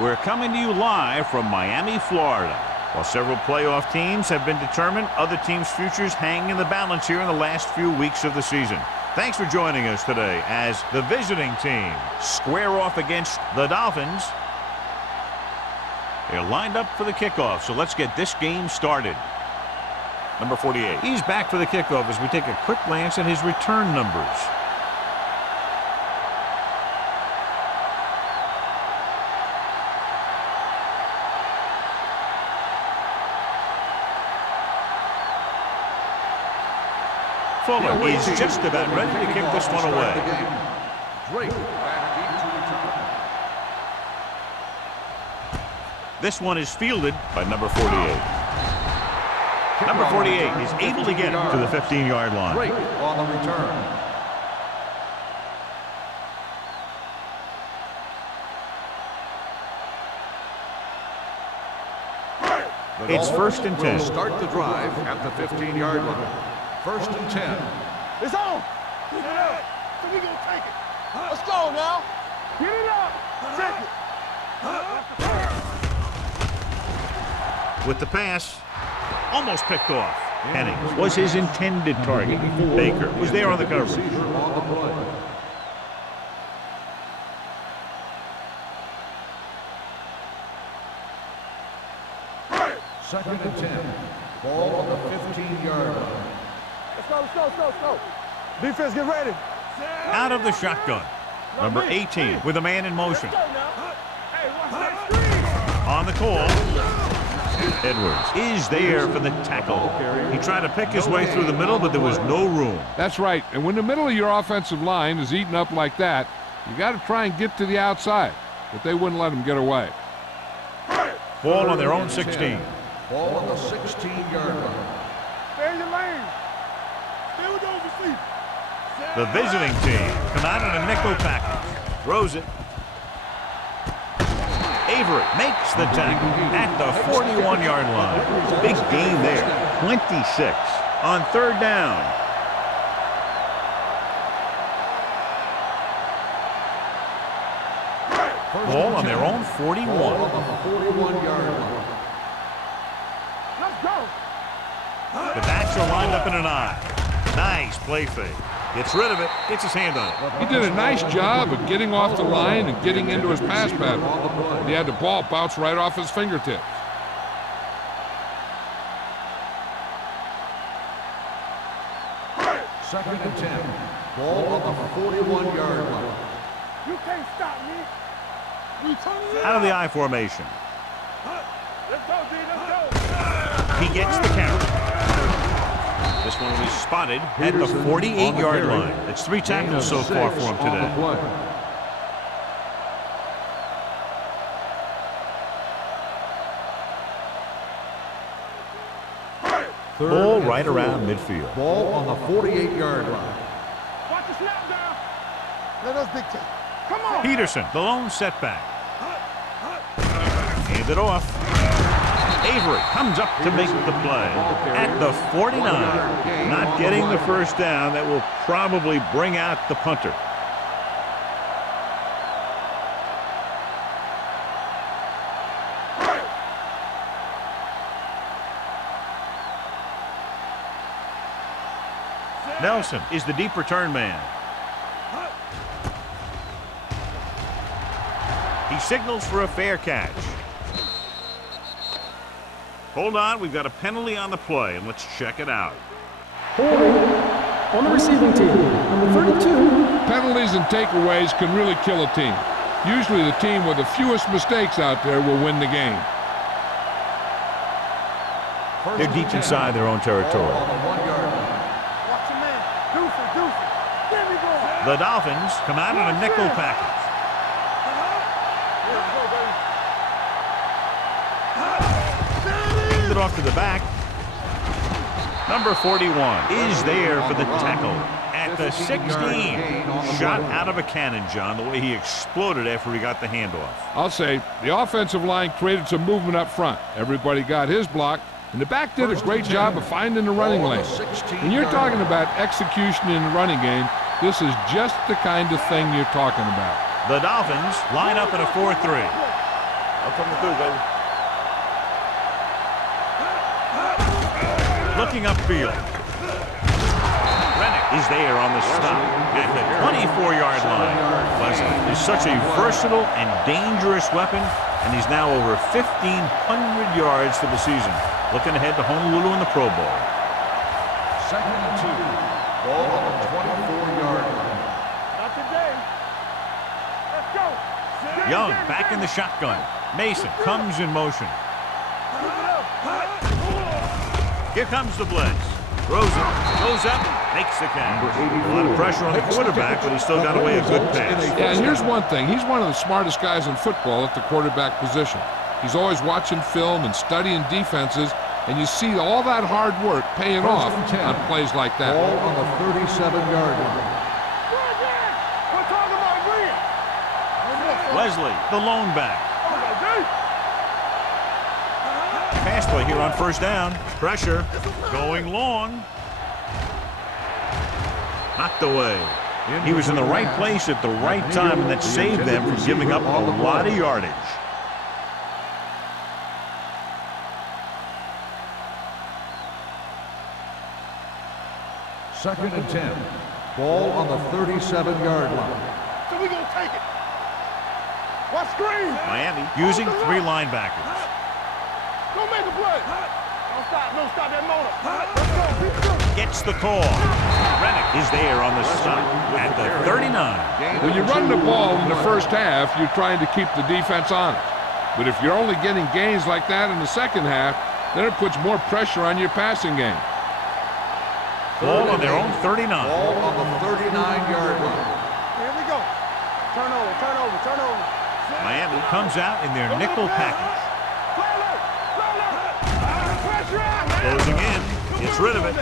We're coming to you live from Miami, Florida. While several playoff teams have been determined, other teams' futures hang in the balance here in the last few weeks of the season. Thanks for joining us today as the visiting team square off against the Dolphins. They're lined up for the kickoff, so let's get this game started. Number 48. He's back for the kickoff as we take a quick glance at his return numbers. Fuller is just about ready to kick this one away. This one is fielded by number 48. Number 48 is able to get it to the 15-yard line. Drake on the return. It's 1st and 10. Start the drive at the 15-yard line. 1st and 10. It's on. So we gonna take it. Let's go now. Get it up. Check it. With the pass, almost picked off. Hennings was his intended target. Baker was there on the coverage. Second and 10. Ball on the 15-yard line. Let's go. Defense, get ready. Out of the shotgun. Number 18 with a man in motion. On the call. Edwards is there for the tackle. He tried to pick his way through the middle, but there was no room. That's right. And when the middle of your offensive line is eaten up like that, you got to try and get to the outside. But they wouldn't let him get away. Ball on their own 16. Ball on the 16-yard line. Stay in your lane. Stay with those receivers. The visiting team come out in a nickel package. Throws it. Avery makes the tackle at the 41-yard line. Big gain there. 26 on 3rd down. Ball on their own 41. Ball on the 41-yard line. Let's go. The backs are lined up in an eye. Nice play fake. Gets rid of it. Gets his hand on it. He did a nice job of getting off the line and getting into his pass pattern. He had the ball bounce right off his fingertips. Second and 10. Ball on the 41-yard line. You can't stop me. Out of the I formation. Let's go, D. Let's go. He gets the count. This one was spotted at the 48-yard line. It's 3 tackles so far for him today. Ball right around midfield. Ball on the 48-yard line. Watch the snap down. Let us dictate. Come on. Peterson, the lone setback. Hand it off. Avery comes up to make the play at the 49. Not getting the first down. That will probably bring out the punter. Nelson is the deep return man. He signals for a fair catch. Hold on, we've got a penalty on the play, and let's check it out. On the receiving team, number 32. Penalties and takeaways can really kill a team. Usually the team with the fewest mistakes out there will win the game. They're deep inside their own territory. Watch your man. Deuce. Give me ball. The Dolphins come out in a nickel package. It off to the back. Number 41 is there for the tackle at the 16. Shot out of a cannon, John, the way he exploded after he got the handoff. I'll say the offensive line created some movement up front. Everybody got his block, and the back did a great job of finding the running lane. When you're talking about execution in the running game, this is just the kind of thing you're talking about. The Dolphins line up in a 4-3. I'm coming through, baby. Looking upfield. Rennick is there on the stop at the 24-yard line. Wesley is such a versatile and dangerous weapon, and he's now over 1,500 yards for the season. Looking ahead to Honolulu in the Pro Bowl. 2nd and 2. Ball on the 24-yard line. Not today. Let's go. Young back in the shotgun. Mason comes in motion. Here comes the blitz. Throws it, goes up, makes the catch. A lot of pressure on the quarterback, but he still got away a good pass. Yeah, and here's one thing. He's one of the smartest guys in football at the quarterback position. He's always watching film and studying defenses, and you see all that hard work paying off on plays like that. Ball on the 37-yard line. We're talking about Green. Wesley, the lone back. Pass play here on first down. Pressure going long. Knocked away. He was in the right place at the right time, and that saved them from giving up a lot of yardage. Second and 10. Ball on the 37-yard line. So we gonna take it. Watch screen. Miami using 3 linebackers. Don't make a play. Don't stop that motor. Let's go. Keep shooting. Gets the call. Rennick is there on the stop at the 39. When you run the ball in the first half, you're trying to keep the defense honest. But if you're only getting gains like that in the second half, then it puts more pressure on your passing game. Ball on their own 39. Ball on the 39-yard line. Here we go. Turn over. Miami comes out in their nickel package. Closing in, gets rid of it.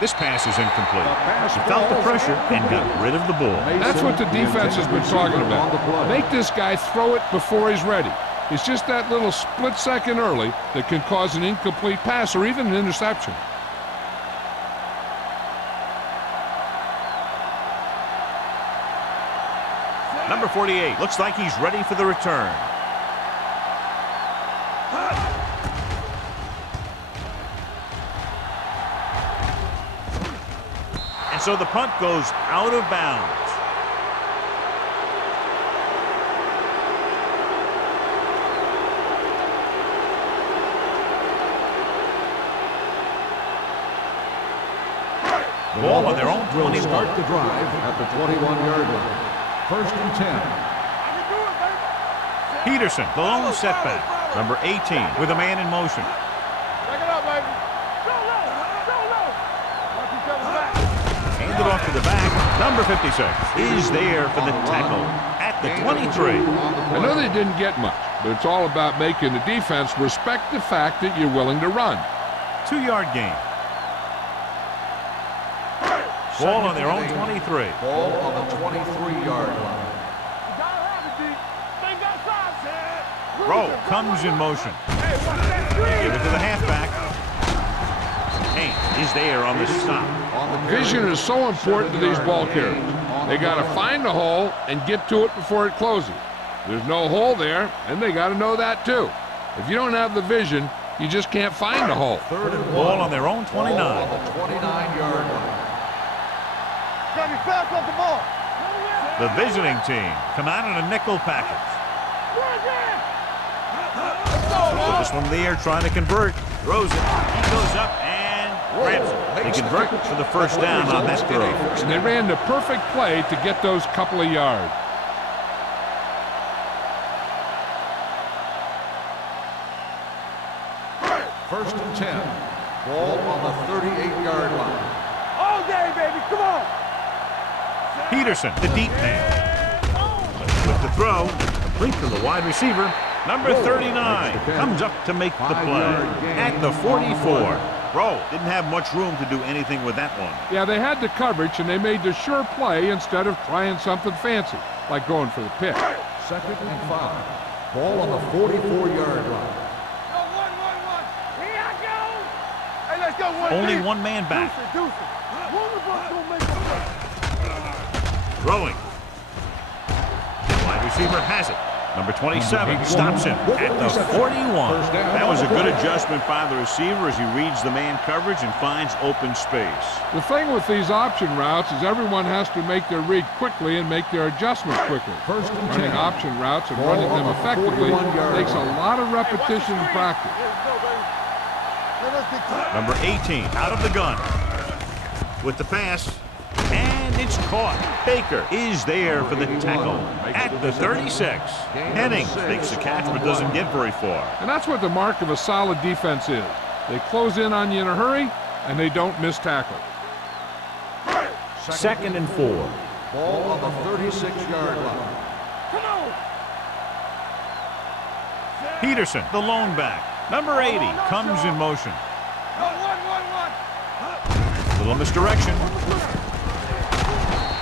This pass is incomplete. He felt the pressure and got rid of the ball. That's what the defense has been talking about. Make this guy throw it before he's ready. It's just that little split second early that can cause an incomplete pass or even an interception. Number 48 looks like he's ready for the return. And so the punt goes out of bounds. The ball on their own 21. Start the drive at the 21-yard line. 1st and 10. Peterson, the lone setback. Number 18 with a man in motion. Back it up, baby. Go low. Watch each other's back. Handed off to the back. Number 56 is there for the tackle at the 23. I know they didn't get much, but it's all about making the defense respect the fact that you're willing to run. 2-yard gain. Ball on their own 23. Ball on the 23-yard line. Rowe comes in motion. Give it to the halfback. Haynes is there on the stop. Vision is so important to these ball carriers. They got to find the hole and get to it before it closes. There's no hole there, and they got to know that too. If you don't have the vision, you just can't find the hole. 3rd and 1. Ball on their own 29. Ball on the 29-yard line. Gotta be fast off the ball. The visiting team come out in a nickel package. So this one in the air trying to convert. Throws it. He goes up and grabs it. They convert for the first down on that throw. And they ran the perfect play to get those couple of yards. First and 10. Ball on the 38-yard line. All day, baby. Come on. Peterson, the deep man. With the throw, complete to the wide receiver. Number 39 comes up to make the play at the 44. Rowe didn't have much room to do anything with that one. Yeah, they had the coverage, and they made the sure play instead of trying something fancy, like going for the pick. 2nd and 5. Ball on the 44-yard line. Here I go. Hey, let's go. Only one man back. Deuce it. One of us gonna make a play. Throwing. The wide receiver has it. Number 27 stops him at the 41. That was a good adjustment by the receiver as he reads the man coverage and finds open space. The thing with these option routes is everyone has to make their read quickly and make their adjustments quickly. Running option routes and running them effectively takes a lot of repetition and practice. Number 18 out of the gun with the pass, and it's caught. Baker is there for the tackle at the 36. Hennings makes the catch but doesn't get very far. And that's what the mark of a solid defense is. They close in on you in a hurry, and they don't miss tackle. 2nd and 4. Ball on the 36-yard line. Come on. Peterson, the lone back. Number 80 comes in motion. Little misdirection.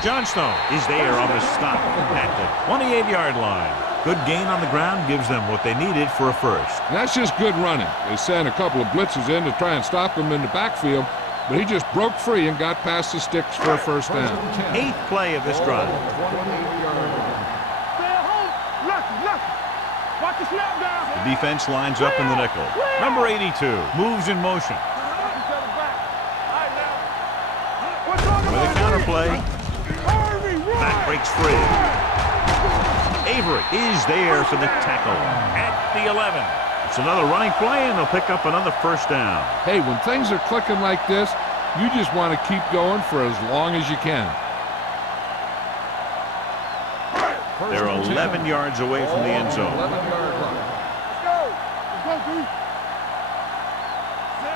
Johnstone is there on the stop at the 28-yard line. Good gain on the ground gives them what they needed for a first. And that's just good running. They sent a couple of blitzes in to try and stop him in the backfield, but he just broke free and got past the sticks for a first down. 8th play of this drive. Watch the snap down. The defense lines up in the nickel. Number 82 moves in motion. With a counter play, back breaks free. Avery is there for the tackle at the 11. It's another running play, and they'll pick up another first down. Hey, when things are clicking like this, you just want to keep going for as long as you can. They're 11 yards away from the end zone. 11-yard line. Let's go. Let's go, D.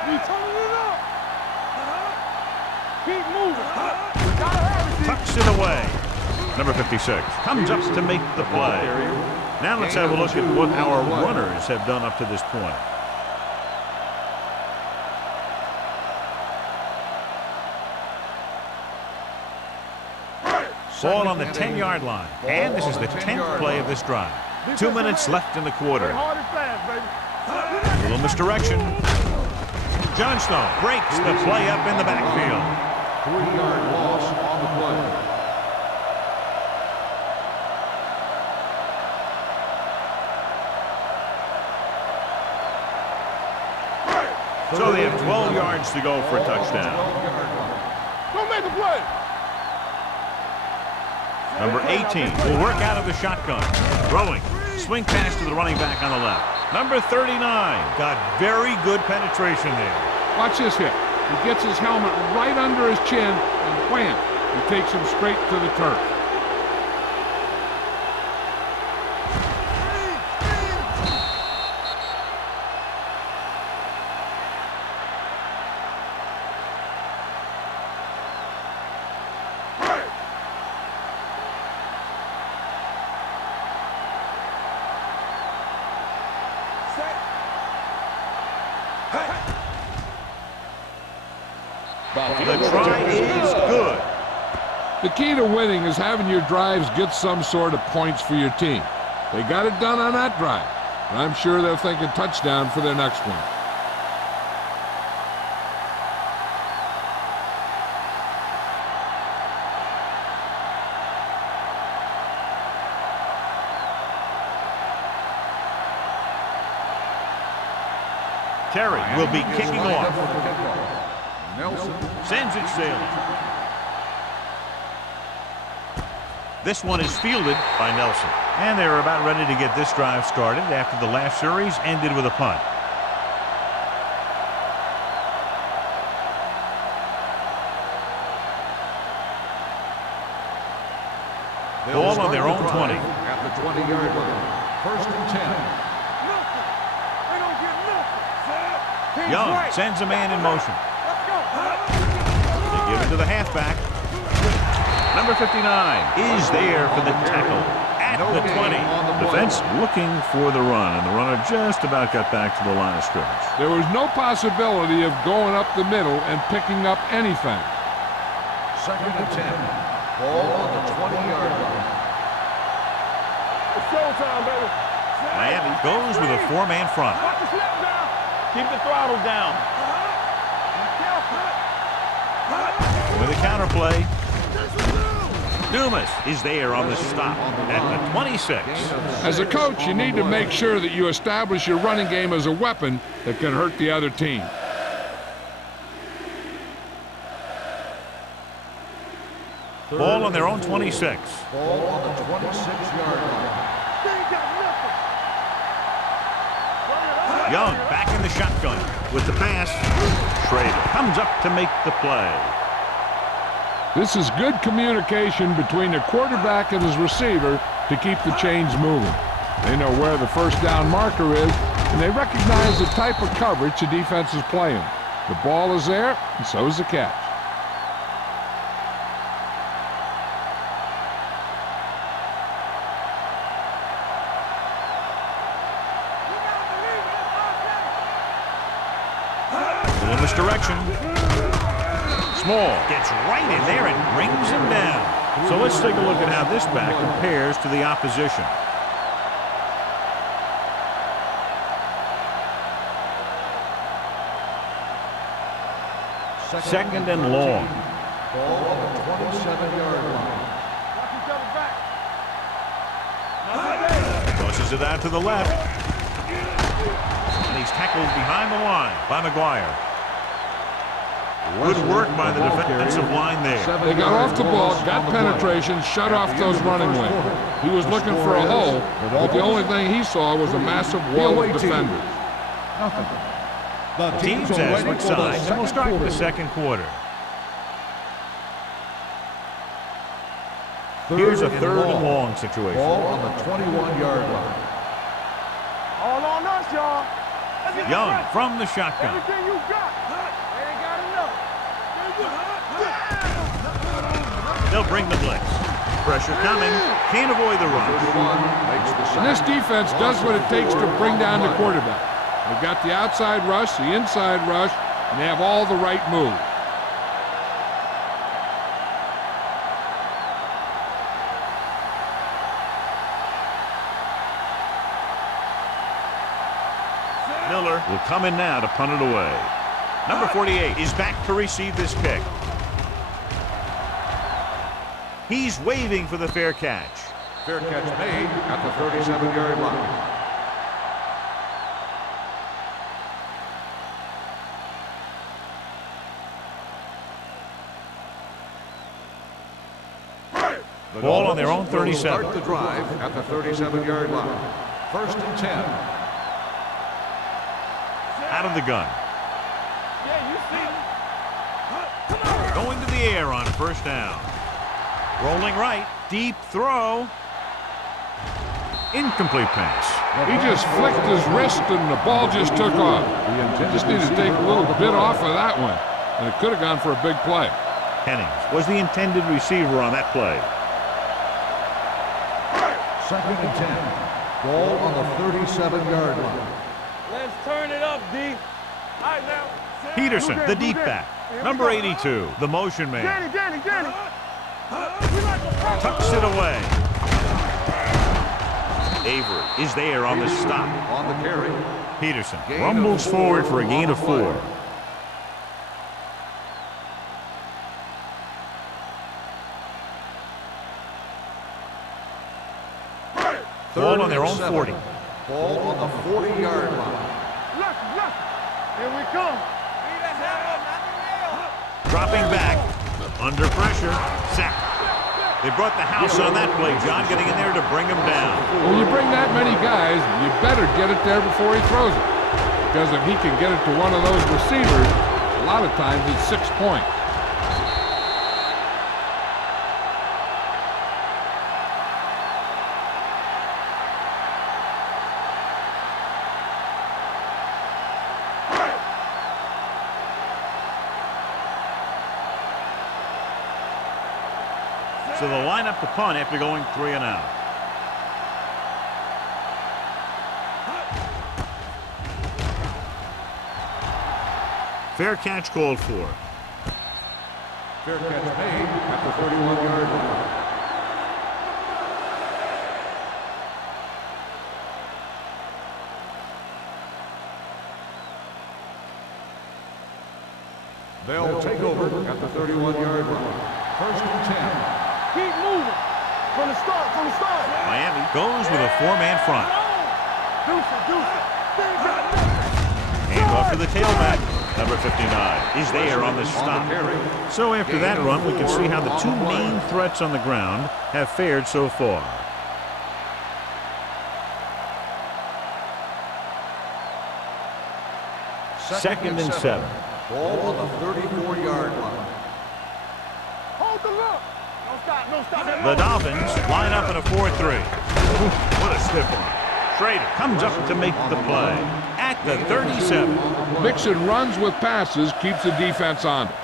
He's turning it up. Keep moving. We gotta have it, D. Tucks it away. Number 56 comes up to make the play. Now let's have a look at what our runners have done up to this point. Ball on the 10-yard line. And this is the 10th play of this drive. 2 minutes left in the quarter. Hard and fast, baby. A little misdirection. Johnstone breaks the play up in the backfield. 3-yard loss on the play. So they have 12 yards to go for a touchdown. Don't make a play. Number 18 will work out of the shotgun. Throwing. Swing pass to the running back on the left. Number 39 got very good penetration there. Watch this hit. He gets his helmet right under his chin, and wham, he takes him straight to the turf. The try is good. The key to winning is having your drives get some sort of points for your team. They got it done on that drive, and I'm sure they're thinking touchdown for their next one. Terry will be kicking off. Nelson Sends it sailing. This one is fielded by Nelson. And they're about ready to get this drive started after the last series ended with a punt. Ball on their own 20. at the 20-yard line. 1st and 10. They don't get nothing. Young sends a man in motion. Let's go. They give it to the halfback. Number 59 is there for the tackle at the 20. Defense looking for the run, and the runner just about got back to the line of scrimmage. There was no possibility of going up the middle and picking up anything. 2nd and 10. Ball on the 20-yard line. It's showtime, baby. Miami goes with a 4-man front. Watch the snap down. Keep the throttle down. With a counter play. Dumas is there on the stop at the 26. As a coach, you need to make sure that you establish your running game as a weapon that can hurt the other team. Ball on their own 26. Ball on the 26-yard line. Young back in the shotgun with the pass. Schrader comes up to make the play. This is good communication between the quarterback and his receiver to keep the chains moving. They know where the first down marker is, and they recognize the type of coverage the defense is playing. The ball is there, and so is the catch. In this direction. Small gets right in there and brings him down. So let's take a look at how this back compares to the opposition. Second and long. Ball on the 27-yard line. Tosses it out to the left. And he's tackled behind the line by McGuire. Good work by the defensive line there. They got off the ball, got penetration, shut off those running lanes. He was looking for a hole, but the only thing he saw was a massive wall of defenders. The Teams as switch sides, and we'll start the second quarter. Here's a third and long situation. Ball on the 21-yard line. All on us, y'all. Young from the shotgun. Everything you got. They ain't got enough. They'll bring the blitz. Pressure coming. Can't avoid the run. And this defense does what it takes to bring down the quarterback. They've got the outside rush, the inside rush, and they have all the right moves. Miller will come in now to punt it away. Number 48 is back to receive this kick. He's waving for the fair catch. Fair catch made at the 37-yard line. Ball on their own 37. Start the drive at the 37-yard line. First and 10. Out of the gun. Going to the air on first down. Rolling right. Deep throw. Incomplete pass. He just flicked his wrist and the ball just took off. He just needed to take a little bit off of that one, and it could have gone for a big play. Hennings was the intended receiver on that play. Second and 10. Ball on the 37-yard line. Let's turn it up, D. All right, now. Peterson, the deep back. Number 82, the motion man. Danny. Tucks it away. Avery is there on the stop. On the carry. Peterson rumbles forward for a gain of 4. Ball on their own 40. Ball on the 40-yard line. Look. Here we come. Dropping back. Under pressure. Sack. They brought the house on that play. John getting in there to bring him down. When you bring that many guys, you better get it there before he throws it. Because if he can get it to one of those receivers, a lot of times it's 6 points. So they'll line up the punt after going 3 and out. Fair catch called for. Fair catch made at the 31-yard line. They'll take over at the 31-yard line. First and 10. Keep moving. From the start, from the start. Miami goes with a four-man front. Hand off to the tailback. Number 59 is there on the stop. So after that run, we can see how the two main threats on the ground have fared so far. Second and 7. Ball on the 34-yard line. Hold the look. No stop, no stop. The Dolphins line up in a 4-3. What a stiff one. Schrader comes up to make the play at the 37. Mixing runs with passes keeps the defense honest.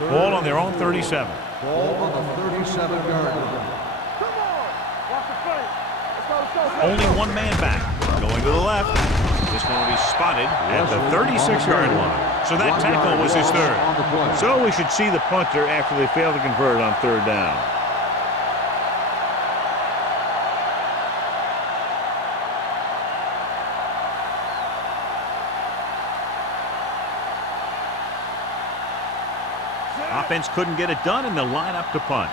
Ball on their own 37. Ball on the 37-yard line. Come on. Watch the play. Let's go, let's go. Only one man back. Going to the left. This one will be spotted at the 36-yard line. So that tackle was his third. So we should see the punter after they fail to convert on third down. Offense couldn't get it done, and they'll line up to punt.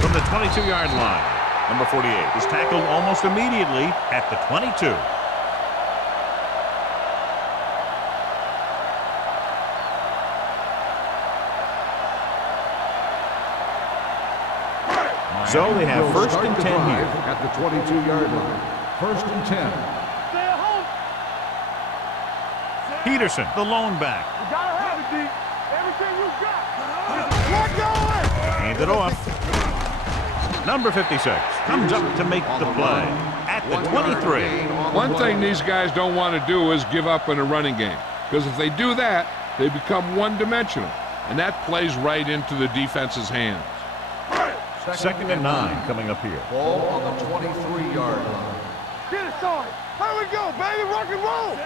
From the 22-yard line, number 48 is tackled almost immediately at the 22. So they have first and 10 here. At the 22-yard line. First and 10. Stay at home. Peterson, the lone back. You gotta have it, D. Everything you got. Let go. Hand it off. Number 56 comes up to make the play at the 23. One thing these guys don't want to do is give up in a running game, because if they do that, they become one-dimensional, and that plays right into the defense's hands. Second and 9 coming up here. Ball on the 23-yard line. Get it, Sarge. Here we go, baby. Rock and roll.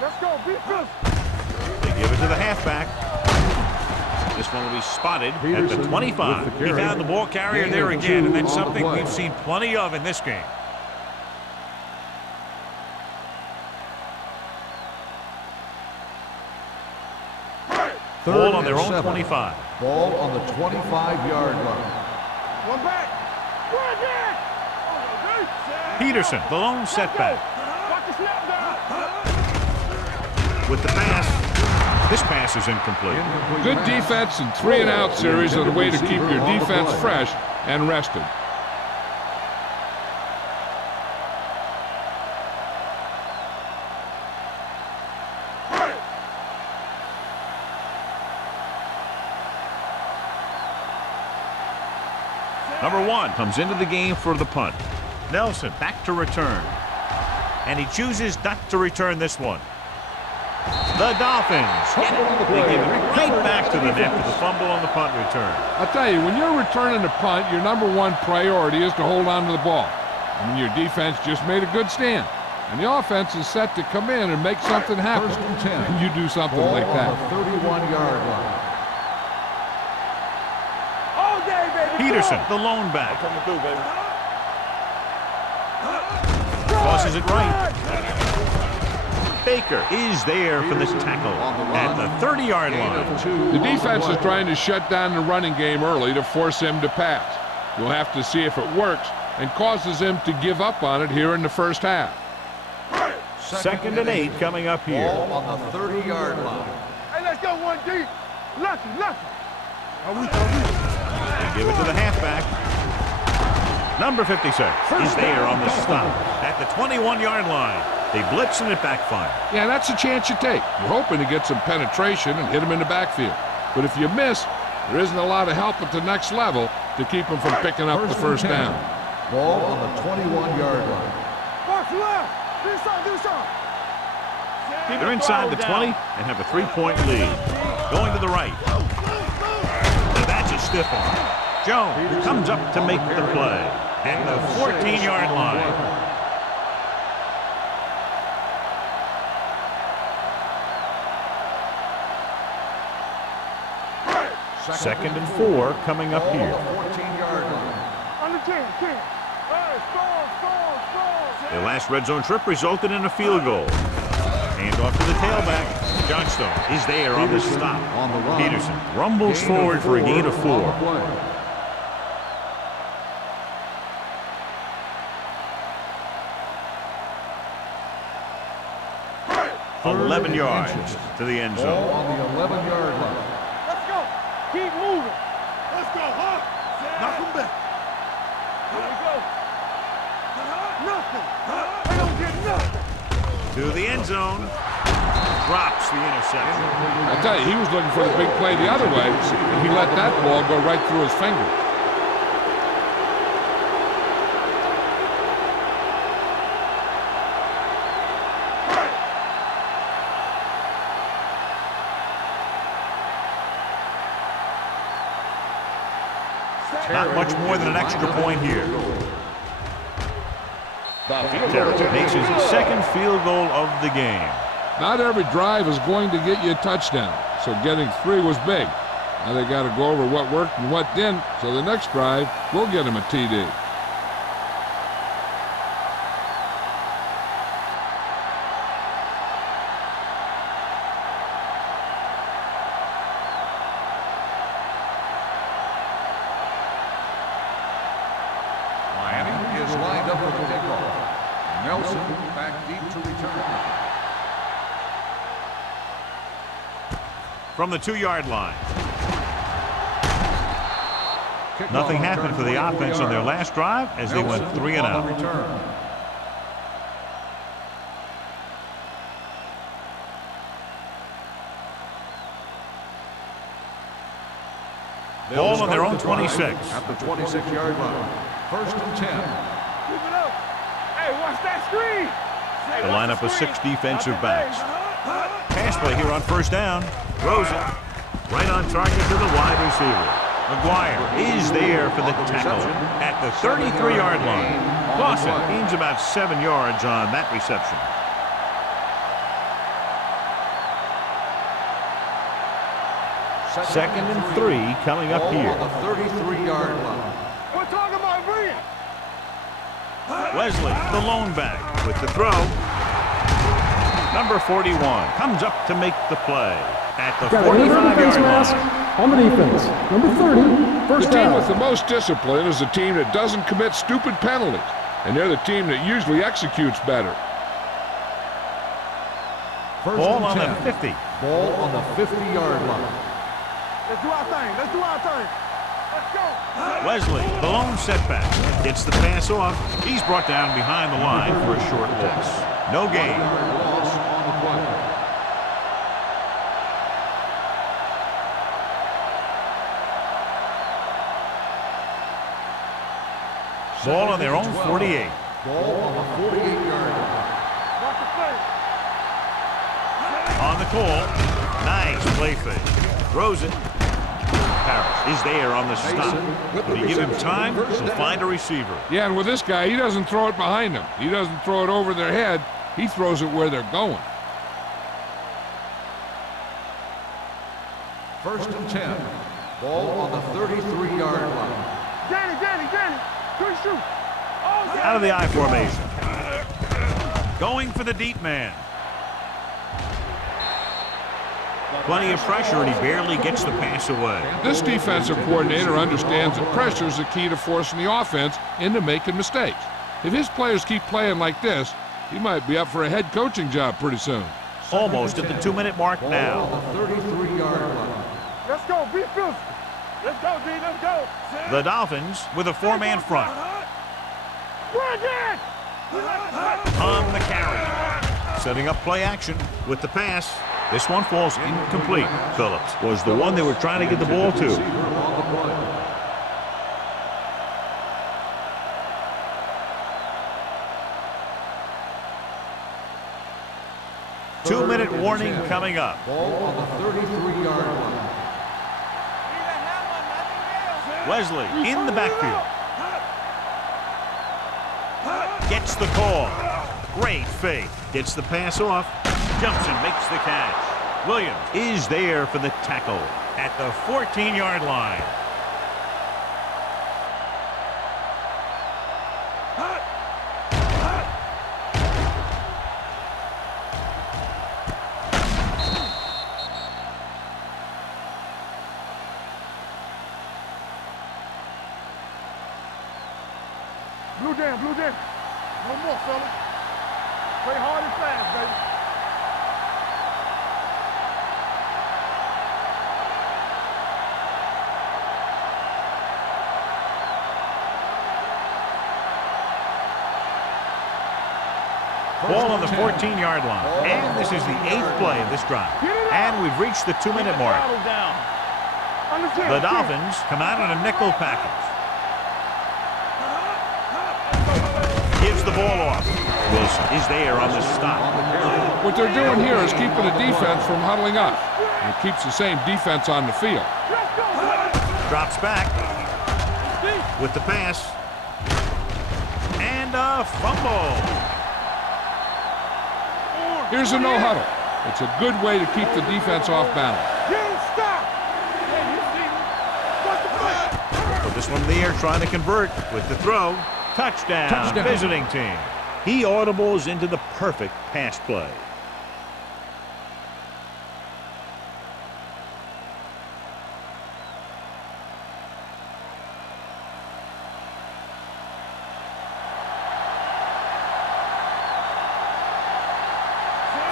Let's go. Be good. They give it to the halfback. This one will be spotted at the 25. He found the ball carrier there again, and that's something we've seen plenty of in this game. Ball on their own 25. Ball on the 25-yard line. One back. Right there. Peterson, the lone setback. Watch the snap down. With the pass. This pass is incomplete. Good defense and 3-and-out series are the way to keep your defense fresh and rested. Number 1 comes into the game for the punt. Nelson back to return. And he chooses not to return this one. The Dolphins get it. They give it right back to them after the fumble on the punt return. I'll tell you, when you're returning a punt, your number one priority is to hold on to the ball. I mean, your defense just made a good stand. And the offense is set to come in and make something happen. First and 10. And you do something Ball like that. on the 31-yard line. All day, baby. Peterson, the lone back. Coming through, baby. Tosses it right. Baker is there for this tackle at the 30-yard line. The defense is trying to shut down the running game early to force him to pass. You'll have to see if it works and causes him to give up on it here in the first half. Second and 8 coming up here. Ball on the 30-yard line. Hey, let's go one deep. Lucky. They give it to the halfback. Number 56 is there on the stop at the 21-yard line. They blitz and it backfires. Yeah, that's a chance you take. You're hoping to get some penetration and hit him in the backfield. But if you miss, there isn't a lot of help at the next level to keep him from picking up the first down. Ball on the 21-yard line. Watch left. Do something. They're inside the 20 and have a 3-point lead. Going to the right. And that's a stiff arm. Jones comes up to make the play at the 14-yard line. Second and 4 coming up here. 14-yard line. Their last red zone trip resulted in a field goal. Hand off to the tailback. Johnstone is there on the stop. On the run. Peterson rumbles forward for a gain of 4. 11 yards to the end zone. Ball on the 11-yard line. Let's go. Keep moving. Let's go, huh? Knock him back. Here we go. Nothing. They don't get nothing. To the end zone. Drops the interception. I tell you, he was looking for the big play the other way, and he let that ball go right through his fingers. Not much more than an extra point here. Terry makes his second field goal of the game. Not every drive is going to get you a touchdown, so getting 3 was big. Now they got to go over what worked and what didn't, so the next drive will get him a TD. Miami is lined up for the kickoff. Nelson back deep to return. From the 2-yard line. Kickoff Nothing happened for the 44 offense on their yards. last drive as they went Nelson 3 and on out. the return. Ball on their own Start the drive 26. At the 26-yard line. 1st and 10. Keep it up. Hey, watch that screen. The lineup of 6 defensive backs. Pass play here on 1st down. Rosen right on target to the wide receiver. McGuire is there for the tackle at the 33-yard line. Clausen gains about 7 yards on that reception. Second and 3 coming up Ball here. on the 33-yard line. We're talking about bringing. Wesley, the lone back, with the throw. Number 41 comes up to make the play at the Got another defense 45-yard mask line. on the defense. Number 30, The first team down. with the most discipline is the team that doesn't commit stupid penalties, and they're the team that usually executes better. First Ball and on 10. the 50. Ball on the 50-yard line. Let's do our thing. Let's do our thing. Let's go. Wesley, the lone setback, gets the pass off. He's brought down behind the line for a short loss. No gain. 1-yard loss on the play. Ball on their own 48. Ball on the 48-yard line. Watch the play. On the call. Nice play fake. Rosen. Harris is there on the stop. When you give him time, he'll find a receiver. Yeah, and with this guy, he doesn't throw it behind them. He doesn't throw it over their head. He throws it where they're going. 1st and 10. Ball on the 33-yard line. Danny. Good shoot. Oh, Out of the I formation. Going for the deep man. Plenty of pressure, and he barely gets the pass away. This defensive coordinator understands that pressure is the key to forcing the offense into making mistakes. If his players keep playing like this, he might be up for a head coaching job pretty soon. Almost at the 2-minute mark Ball now. on the 33-yard line. let's go. Be physical. Let's go, D. Let's go. The Dolphins with a 4-man front. Brandon! On the carry. Setting up play action with the pass. This one falls incomplete. Phillips was the one they were trying to get the ball to. Receiver on the play. Two-minute warning coming up. Ball on the 33-yard line. Wesley in the backfield. Gets the call. Great fake. Gets the pass off. Jumps and makes the catch. Williams is there for the tackle at the 14-yard line. Blue jam, blue jam. No more, fellas. Play hard and fast, baby. Ball on the 14-yard line. And this is the 8th play of this drive. And we've reached the 2-minute mark. The Dolphins come out in a nickel package. Gives the ball off. Wilson is there on the stop. What they're doing here is keeping the defense from huddling up. And it keeps the same defense on the field. Drops back with the pass. And a fumble. Here's a no huddle. It's a good way to keep the defense off balance. Put this one in the air, trying to convert with the throw. Touchdown. Visiting team. He audibles into the perfect pass play.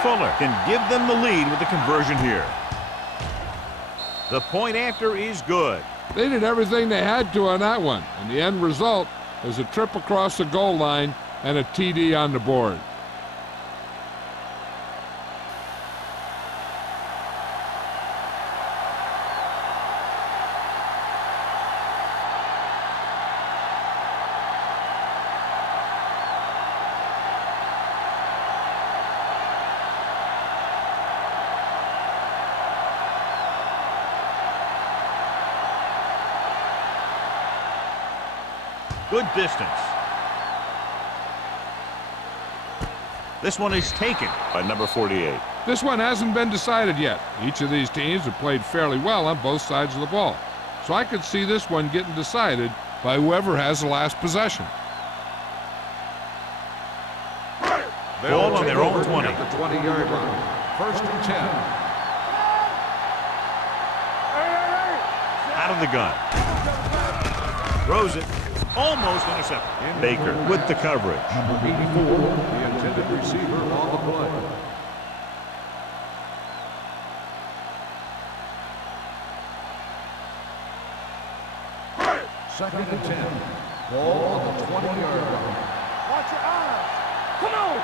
Fuller can give them the lead with the conversion here. The point after is good. They did everything they had to on that one, and the end result is a trip across the goal line and a TD on the board. Good distance. This one is taken by number 48. This one hasn't been decided yet. Each of these teams have played fairly well on both sides of the ball. So I could see this one getting decided by whoever has the last possession. Ball on their own 20. At the 20-yard line. 1st and 10. Out of the gun. Throws it. Almost intercepted. Baker with the coverage. Number 84, the intended receiver on the play. Second and 10. Ball on the 20-yard line. Watch your eyes. Come on.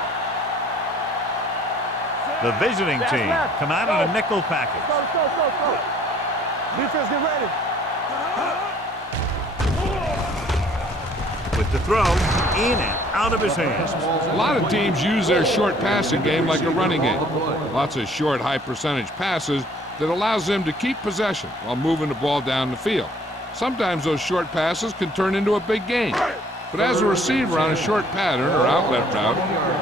The visiting team come out in a nickel package. Go. Defense, get ready. With the throw, in and out of his hands. A lot of teams use their short passing game like a running game. Lots of short, high-percentage passes that allows them to keep possession while moving the ball down the field. Sometimes those short passes can turn into a big gain. But as a receiver on a short pattern or outlet route,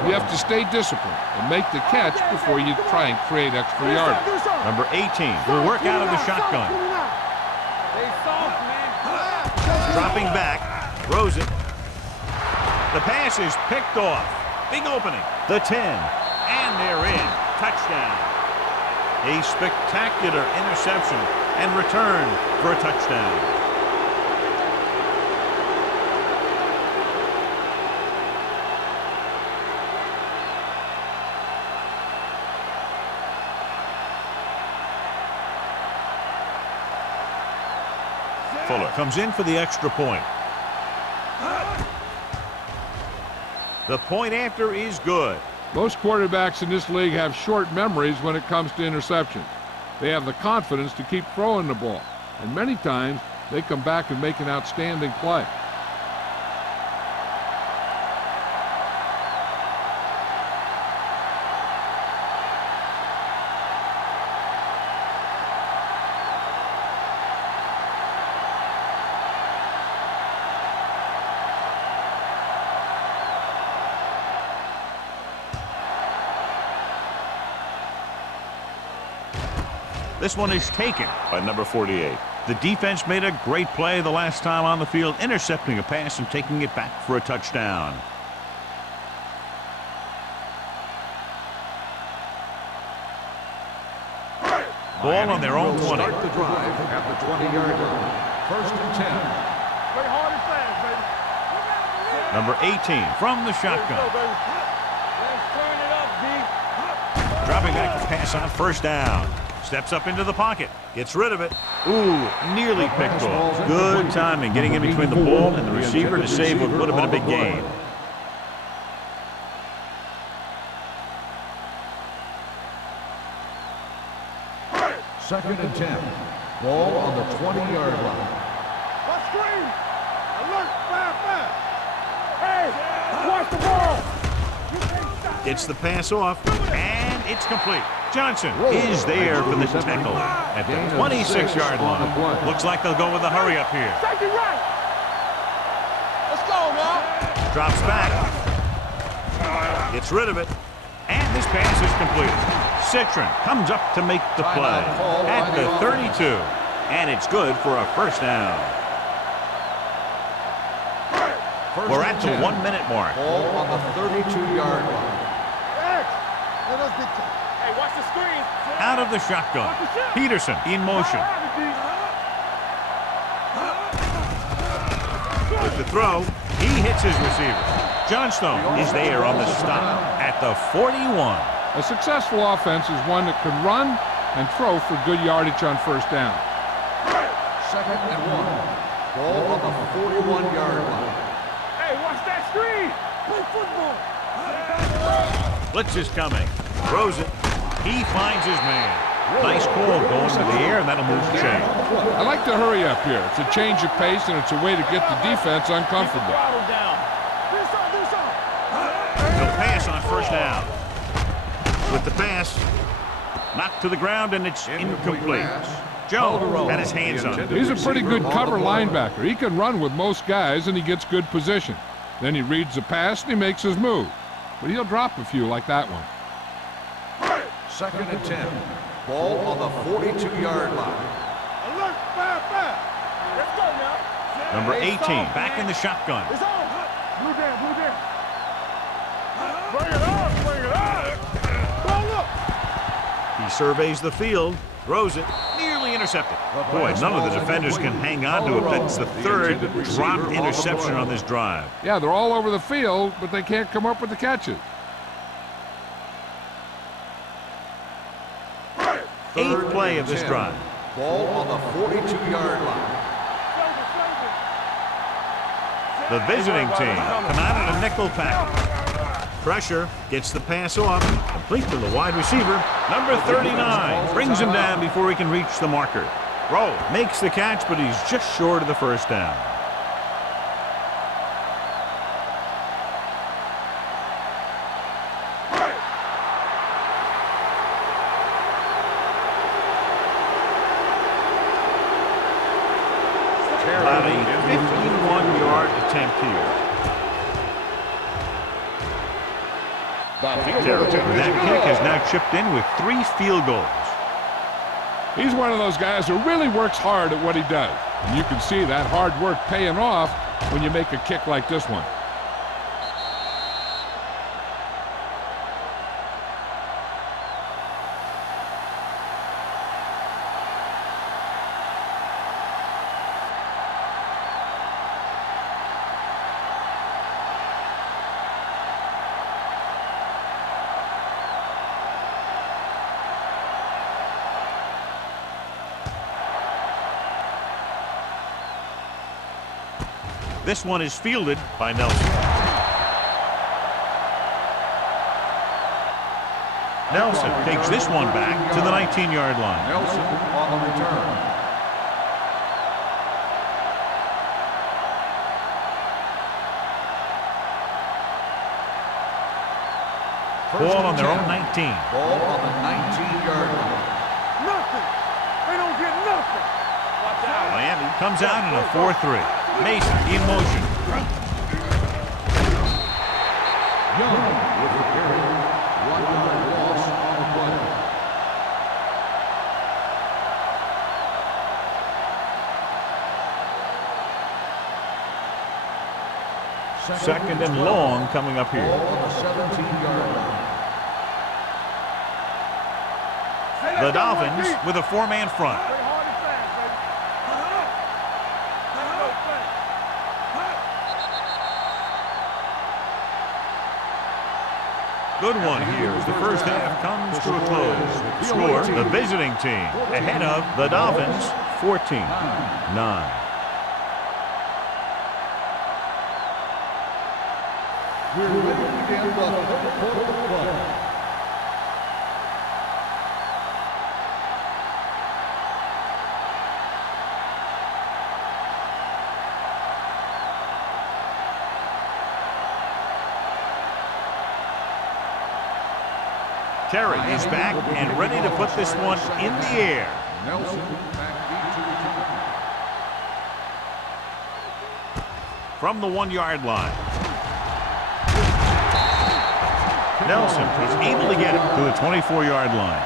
you have to stay disciplined and make the catch before you try and create extra yardage. Number 18 will work out of the shotgun. Dropping back, throws it. The pass is picked off. Big opening. The 10. And they're in. Touchdown. A spectacular interception and return for a touchdown. Fuller comes in for the extra point. The point after is good. Most quarterbacks in this league have short memories when it comes to interceptions. They have the confidence to keep throwing the ball, and many times they come back and make an outstanding play. This one is taken by number 48. The defense made a great play the last time on the field, intercepting a pass and taking it back for a touchdown. Ball on their own 20. Start the drive at the 20-yard line. 1st and 10. Play hard and fast, baby. Number 18 from the shotgun. Let's turn it up, D. Dropping back to pass on first down. Steps up into the pocket. Gets rid of it. Ooh, nearly picked off. Good timing getting in between the ball and the receiver to save what would have been a big gain. Second and 10. Ball on the 20-yard line. Let's screen. Alert, fire. Hey, watch the ball. You can't stop. Gets the pass off, and it's complete. Johnson is there for the tackle at the 26-yard line. Looks like they'll go with a hurry up here. Take it right. Let's go now. Drops back. Gets rid of it. And this pass is completed. Citron comes up to make the play at the 32. And it's good for a first down. We're at the 1 minute mark. Ball on the 32-yard line. Let us get to. Hey, watch the screen. Out of the shotgun. Peterson in motion. With the throw, he hits his receiver. Johnstone is there on the stop at the 41. A successful offense is one that can run and throw for good yardage on first down. Second and 1. Ball on the 41-yard line. Hey, watch that screen. Play football. Blitz is coming. Throws it. He finds his man. Nice call going to the air, and that'll move the chain. I like to hurry up here. It's a change of pace, and it's a way to get the defense uncomfortable. He'll pass on first down. With the pass, knocked to the ground, and it's incomplete. Joe had his hands on it. He's a pretty good cover linebacker. He can run with most guys, and he gets good position. Then he reads the pass, and he makes his move. But he'll drop a few like that one. Second and 10. Ball on the 42-yard line. Alert, fire. Let's go now. Number 18 back in the shotgun. It's on. Blue down. Bring it on. Ball up. He surveys the field, throws it, nearly intercepted. Boy, none of the defenders can hang on to it. That's the third dropped interception on this drive. Yeah, they're all over the field, but they can't come up with the catches. Eighth play of this drive. Ball on the 42-yard line. The visiting team come out in a nickel package. Pressure, gets the pass off, complete to the wide receiver. Number 39 brings him down before he can reach the marker. Rowe makes the catch, but he's just short of the first down. About a 51-yard attempt here. That kick has now chipped in with 3 field goals. He's one of those guys who really works hard at what he does. And you can see that hard work paying off when you make a kick like this one. This one is fielded by Nelson. Nelson takes this one back to the 19-yard line. Nelson on the return. Ball on their own 19. Ball on the 19-yard line. Nothing. They don't get nothing. Watch out. Miami comes out in a 4-3. Mason in motion. Young with the carry. 1-yard loss on the play. Second and long coming up here. Ball on the 17-yard line. The Dolphins with a 4-man front. Play hard and fast, baby. Good one here as the first half comes to a close. The score, the visiting team ahead of the Dolphins, 14-9. We're ready to begin the third quarter of play. Terry is back and ready to put this one in the air. Nelson back deep to return. From the 1-yard line. Nelson is able to get it to the 24-yard line.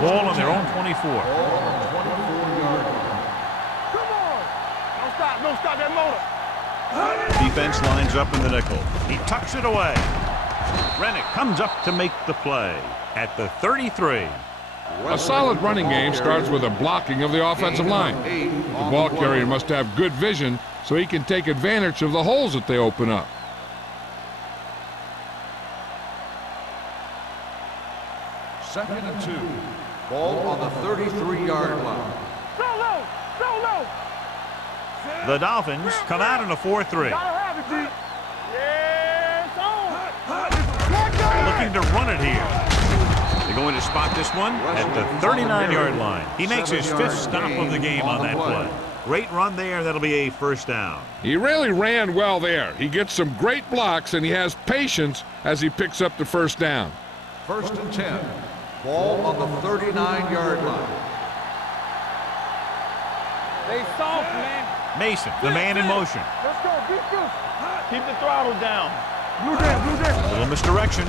Ball on their own 24. Ball on the 24-yard line. Come on! Don't stop that motor! Defense lines up in the nickel. He tucks it away. Rennick comes up to make the play at the 33. A solid running game starts with a blocking of the offensive line. The ball carrier must have good vision so he can take advantage of the holes that they open up. Second and 2. Ball on the 33-yard line. Go low! Go low! The Dolphins come out in a 4-3. Gotta have it, G. Yeah, it's on! Looking to run it here. They're going to spot this one at the 39-yard line. He makes his 5th stop of the game on that play. Great run there. That'll be a first down. He really ran well there. He gets some great blocks, and he has patience as he picks up the first down. First and 10. Ball on the 39-yard line. They soft, man. Mason, the man in motion. Let's go. Beat this. Keep the throttle down. Blue down. Little misdirection.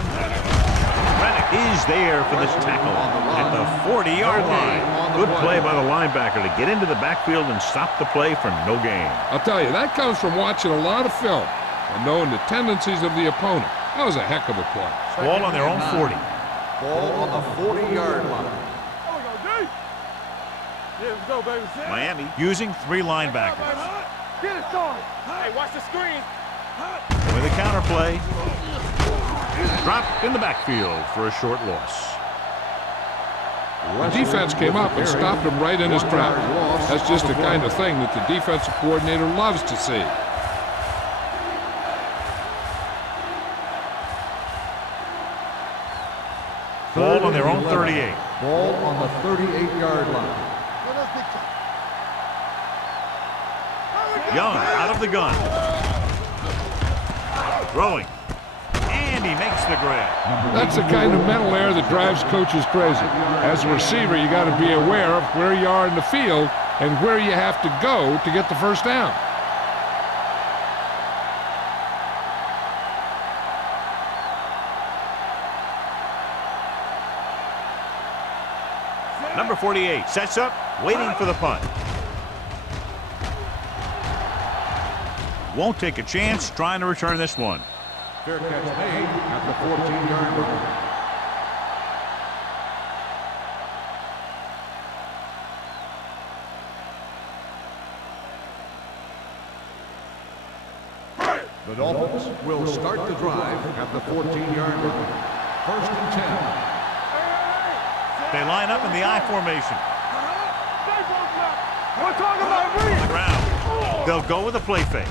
Rennick is there for this tackle at the 40-yard line. Good play by the linebacker to get into the backfield and stop the play for no gain. I'll tell you, that comes from watching a lot of film and knowing the tendencies of the opponent. That was a heck of a play. Ball on their own 40. Ball on the 40-yard line. There we go, D. Yeah, let's go, baby. Miami using 3 linebackers. Get it started. Hey, watch the screen. With a counter play. Dropped in the backfield for a short loss. The defense came up and stopped him right in his tracks. That's just the kind of thing that the defensive coordinator loves to see. Ball on their own 38. Ball on the 38-yard line. Young out of the gun. Throwing. And he makes the grab. That's the kind of mental error that drives coaches crazy. As a receiver, you got to be aware of where you are in the field and where you have to go to get the first down. Number 48 sets up, waiting for the punt. Won't take a chance trying to return this one. Fair catch made at the 14-yard line. The Dolphins will start the drive at the 14-yard line. First and 10. They line up in the I formation. We're talking about On the ground. They'll go with a play fake.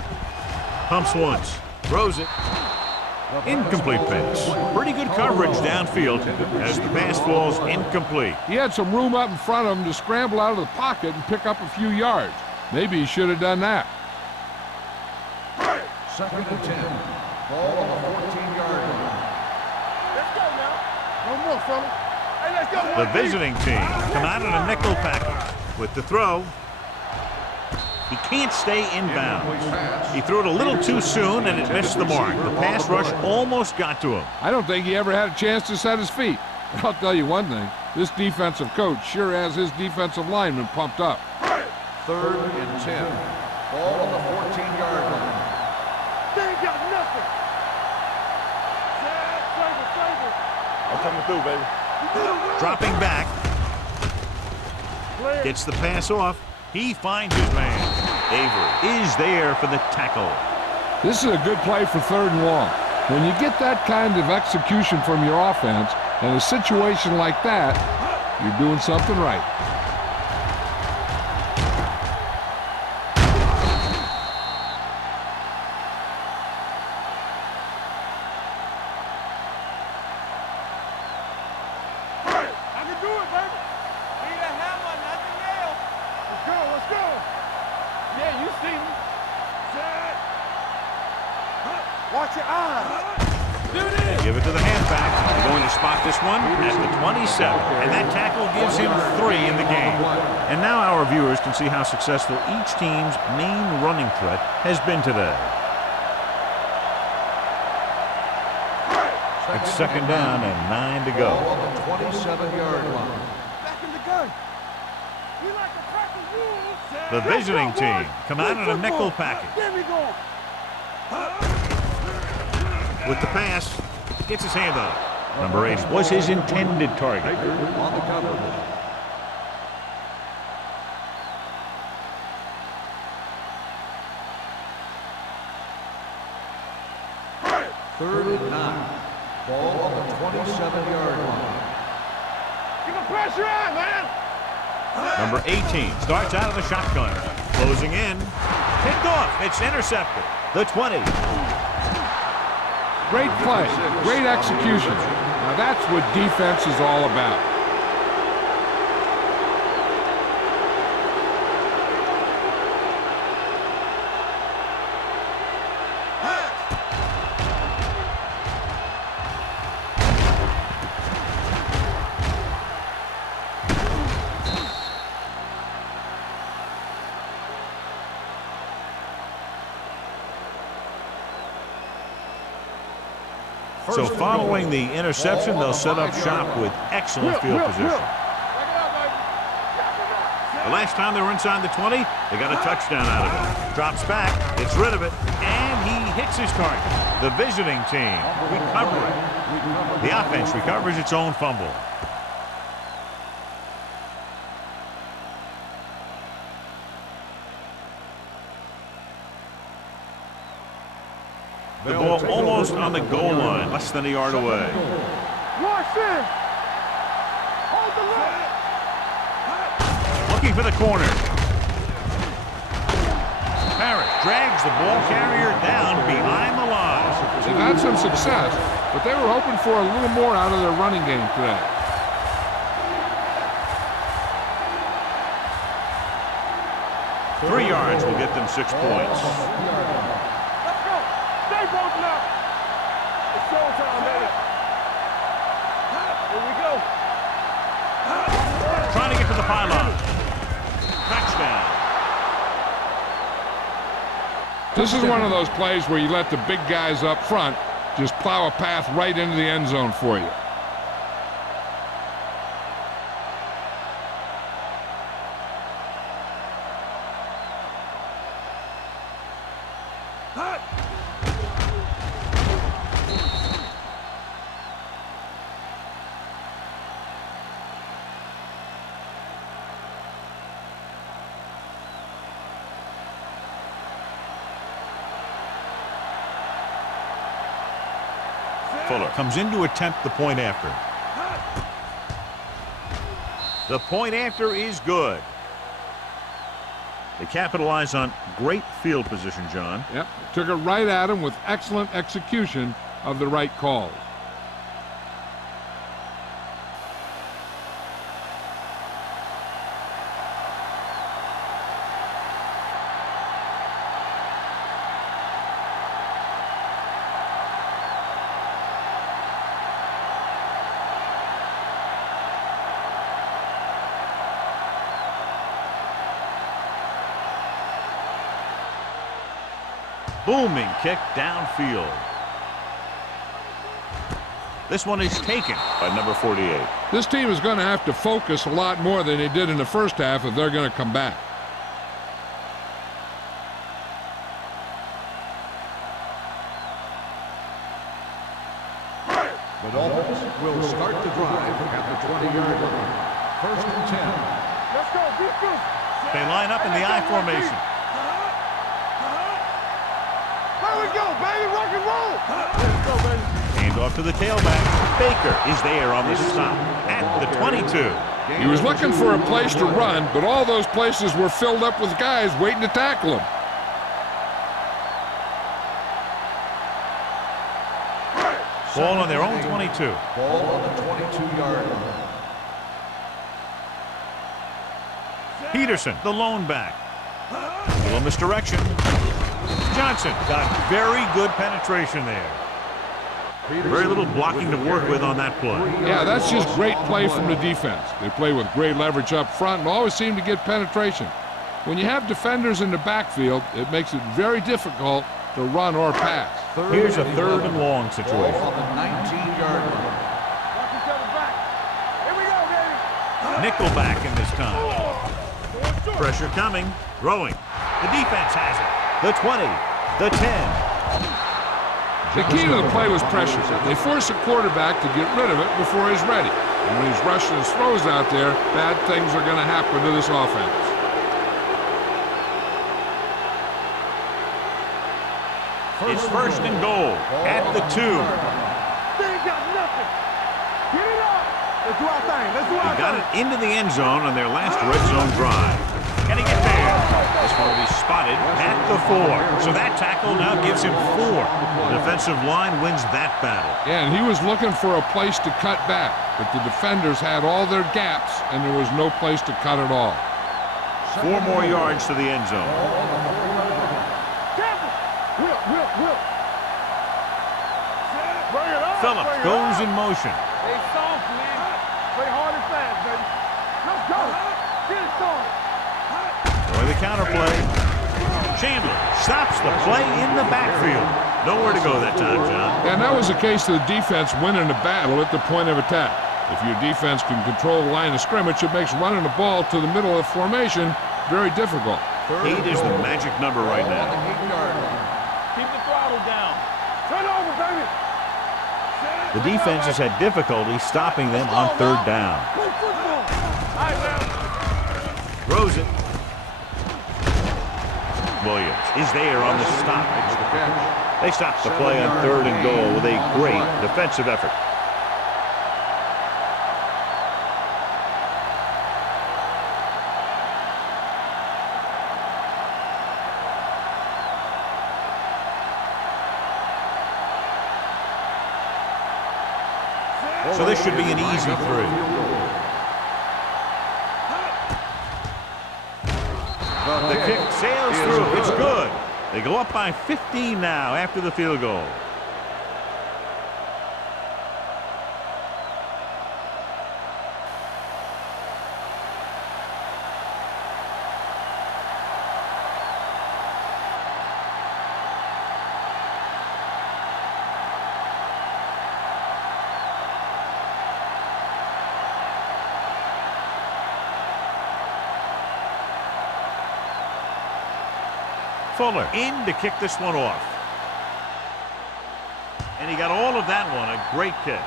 Pumps once. Throws it. Incomplete pass. Pretty good coverage downfield as the pass falls incomplete. He had some room up in front of him to scramble out of the pocket and pick up a few yards. Maybe he should have done that. Second and 10. Ball on the 14-yard line. Let's go now. No more, fella. Hey, let's go. The visiting team come out in a nickel package. With the throw, he can't stay inbounds. He threw it a little too soon and it missed the mark. The pass rush almost got to him. I don't think he ever had a chance to set his feet. But I'll tell you one thing, this defensive coach sure has his defensive linemen pumped up. Third and 10. Ball on the 14-yard line. They ain't got nothing. I'm coming through, baby. Dropping back. Gets the pass off. He finds his man. Avery is there for the tackle. This is a good play for 3rd and long. When you get that kind of execution from your offense in a situation like that, you're doing something right. I can do it, baby. Need a hammer, nothing else. Let's go, let's go. Yeah, you see me. Set. Watch your eyes. Give it to the halfback. They're going to spot this one at the 27. And that tackle gives him 3 in the game. And now our viewers can see how successful each team's main running threat has been today. It's 2nd down and 9 to go. Ball on the 27-yard line. Back in the gun. We like to practice rules. The visiting team come out in a nickel package. There we go. With the pass, gets his hand up. Number 8 was his intended target. On the cover. Third and 9. Ball on the 27-yard line. Keep the pressure on, man. Number 18 starts out of the shotgun. Closing in. Picked off. It's intercepted. The 20. Great play, great execution. Now that's what defense is all about. So following the interception, they'll set up shop with excellent field position. The last time they were inside the 20, they got a touchdown out of it. Drops back, gets rid of it, and he hits his target. The visiting team recovering. The offense recovers its own fumble. The ball almost on the goal line, less than a yard away. Watch this. Hold the line. Looking for the corner. Parrish drags the ball carrier down behind the line. They've had some success, but they were hoping for a little more out of their running game today. 3 yards will get them 6 points. Stay broken up. It's showtime, baby. Here we go. Trying to get to the pylon. Touchdown. This is one of those plays where you let the big guys up front just plow a path right into the end zone for you. Fuller comes in to attempt the point after. The point after is good. They capitalize on great field position, John. Yep, took it right at him with excellent execution of the right calls. Booming kick downfield. This one is taken by number 48. This team is going to have to focus a lot more than they did in the first half if they're going to come back. The Dolphins will start the drive at the 20-yard line. First and 10. Let's go. Be good. They line up in the I formation. There we go, baby. Rock and roll. Let's go, baby. Hand off to the tailback. Baker is there on the stop at the 22. He was looking for a place to run, but all those places were filled up with guys waiting to tackle him. Ball on their own 22. Ball on the 22-yard line. Peterson, the lone back. A little misdirection. Johnson got very good penetration there. Very little blocking to work with on that play. Yeah, that's just great play from the defense. They play with great leverage up front and always seem to get penetration. When you have defenders in the backfield, it makes it very difficult to run or pass. Here's a third and long situation. Ball on the 19-yard line. Rock each other back. Here we go, baby. Nickelback in this time. Pressure coming. Throwing. The defense has it. The 20. The 10. The key to the play was pressure. They force a quarterback to get rid of it before he's ready. And when he's rushing his throws out there, bad things are going to happen to this offense. It's first and goal at the 2. They ain't got nothing. Get it up. Let's do our thing. Let's do our He got thing. it into the end zone on their last red zone drive. Can he get there? This one will be spotted at the 4. So that tackle now gives him 4. The defensive line wins that battle. Yeah, and he was looking for a place to cut back, but the defenders had all their gaps, and there was no place to cut at all. 4 more yards to the end zone. Whip. Bring it up. Phillips Bring it goes up. in motion. Stay soft, man. Play hard and fast, baby. Let's go. Get it soft. Or the counter play. Chandler stops the play in the backfield. Nowhere to go that time, John. And that was the case of the defense winning the battle at the point of attack. If your defense can control the line of scrimmage, it makes running the ball to the middle of the formation very difficult. 8 is the magic number right now. Keep the throttle down. Turn over, baby. The defense has had difficulty stopping them on 3rd down. Play football. All right, man. Throws it. Williams is there on the stop. They stop the play on 3rd and goal with a great defensive effort. So this should be an easy 3. The kick sails through. It's good. They go up by 15 now after the field goal. Fuller in to kick this one off. And he got all of that one. A great kick.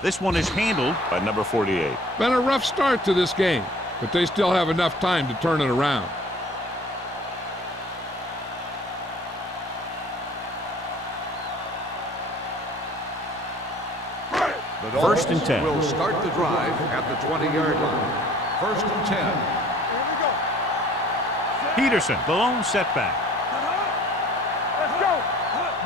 This one is handled by number 48. Been a rough start to this game, but they still have enough time to turn it around. The First and Dolphins 10. will start the drive at the 20-yard line. First and 10. Peterson, the lone setback. Let's go.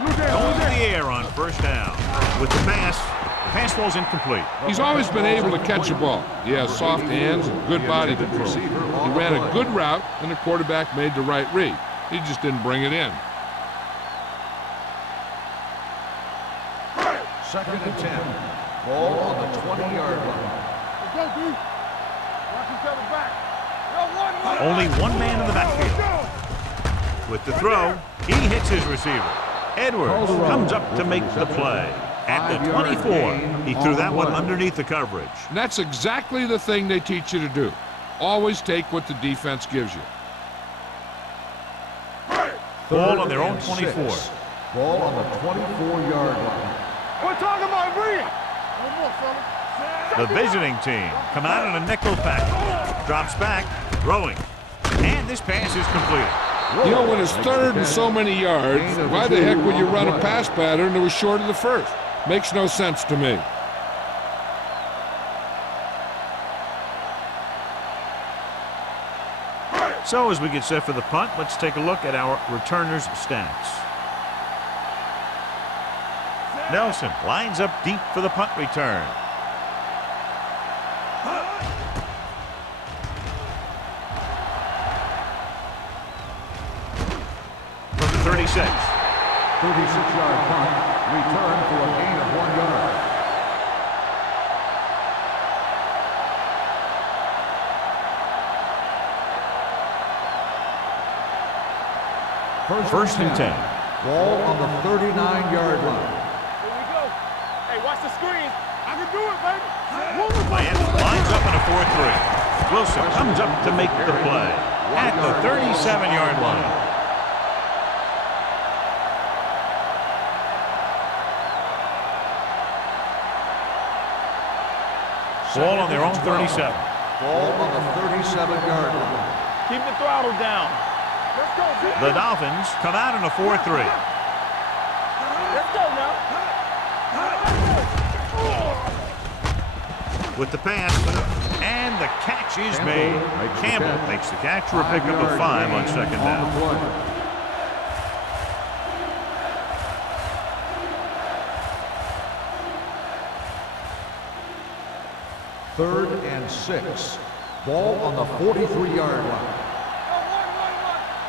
Blue Jay, Going Blue to Jay. the air on 1st down. With the pass ball's incomplete. He's always been able to catch a ball. He has soft hands and good body control. He ran a good route, and the quarterback made the right read. He just didn't bring it in. Second and 10. Ball on the 20-yard line. Let's go, D. Rock each other back. Yo, one. Only one man in the backfield. With the throw, he hits his receiver. Edwards comes up to make the play. At the 24, he threw that one underneath the coverage. And that's exactly the thing they teach you to do. Always take what the defense gives you. Ball on their own 24. Ball on the 24-yard line. We're talking about bring it. One more, fella. The visiting team come out in a nickel pack. Drops back, throwing. And this pass is completed. You know, when it's third and so many yards, why the heck would you run a pass pattern that was short of the first? Makes no sense to me. So as we get set for the punt, let's take a look at our returners' stats. Nelson lines up deep for the punt return. From the 36. 36-yard punt, return for a gain of 1 yard. First and 10. Ball on the 39-yard line. Here we go. Hey, watch the screen. I can do it, baby. Miami lines up in a 4-3. Wilson comes up to make the play at the 37-yard line. Ball on their own 37. Ball on the 37-yard line. Keep the throttle down. Let's go, Zip. The Dolphins come out in a 4-3. Let's go now. With the pass, and the catch is made. Campbell makes the catch for a pickup of 5 on second down. Third and 6. Ball on the 43-yard line.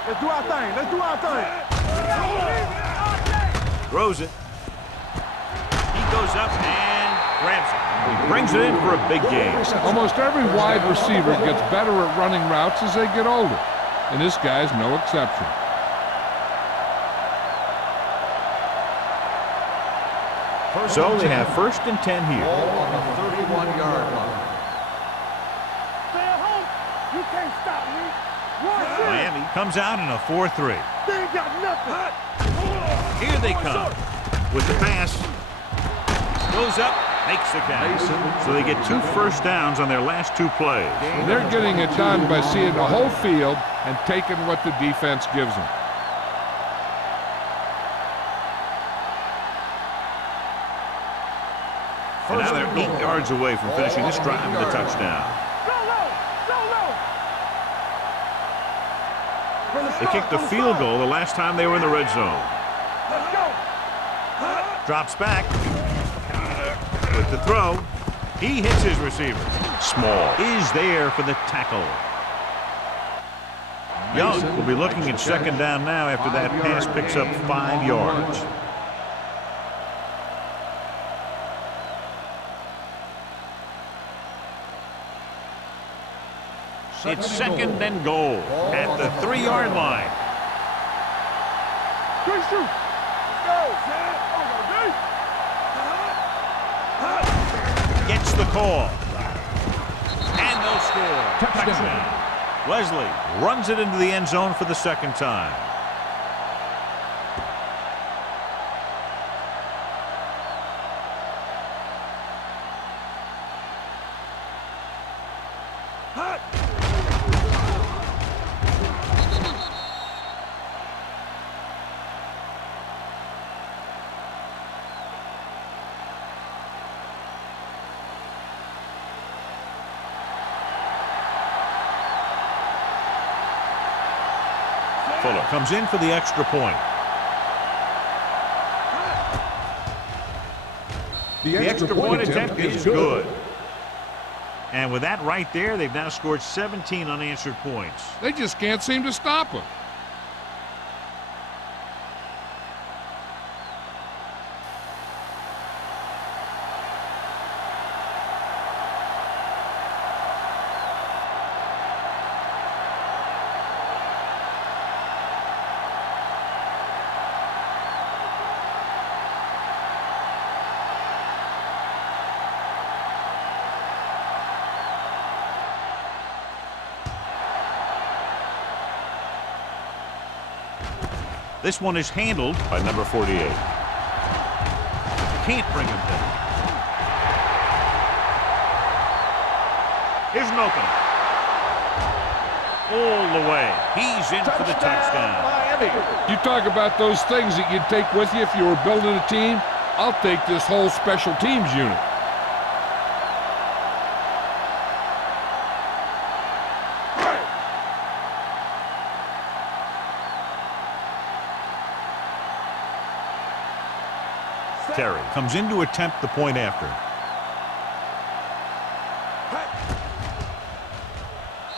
Let's do our thing. Let's do our thing. Throws it. He goes up and grabs it. He brings it in for a big gain. Almost every wide receiver gets better at running routes as they get older, and this guy's no exception. So they have first and 10 here. Ball on the 31-yard line. Stay at home. You can't stop me. Watch it. Miami comes out in a 4-3. They ain't got nothing. Here they come. With the pass. Goes up, makes the catch. So they get 2 first downs on their last 2 plays. And they're getting it done by seeing the whole field and taking what the defense gives them. And now they're 8 yards away from finishing this drive with a touchdown. They kicked the field goal the last time they were in the red zone. Drops back. With the throw, he hits his receiver. Small is there for the tackle. Young will be looking at second down now after that pass picks up 5 yards. It's second and goal at the 3-yard line. Good shoot. Gets the call. And they'll score. Touchdown. Wesley runs it into the end zone for the second time. Fuller comes in for the extra point. The extra point attempt is good. And with that right there, they've now scored 17 unanswered points. They just can't seem to stop him. This one is handled by number 48. Can't bring him down. Here's an opening. All the way. He's in for the touchdown. You talk about those things that you'd take with you if you were building a team. I'll take this whole special teams unit. Terry comes in to attempt the point after.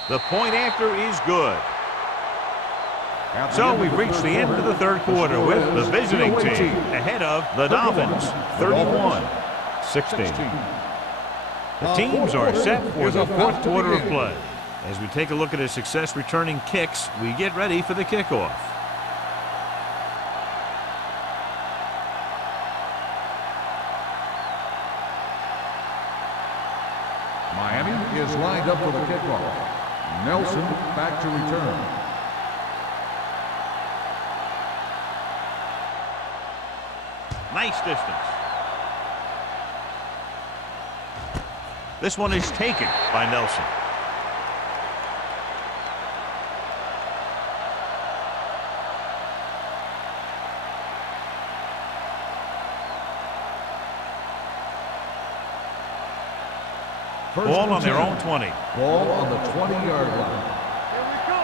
The point after is good. So we've reached the end of the third quarter with the visiting team ahead of the Dolphins, 31-16. The teams are set for the fourth quarter of play. As we take a look at his success returning kicks, we get ready for the kickoff. Miami is lined up for the kickoff. Nelson back to return. Nice distance. This one is taken by Nelson. Ball on their own 20. Ball on the 20-yard line. Here we go.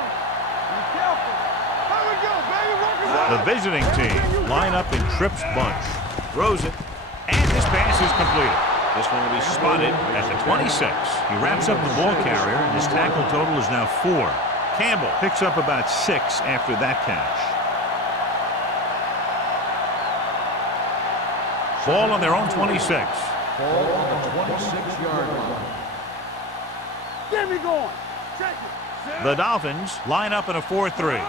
Be careful. Here we go, baby. Work it The visiting team line up in trips bunch. Throws it, and this pass is completed. This one will be spotted at the 26. He wraps up the ball carrier, and his tackle total is now 4. Campbell picks up about 6 after that catch. Ball on their own 26. Ball on the 26-yard line. Get me going. Check it. The Dolphins line up in a 4-3.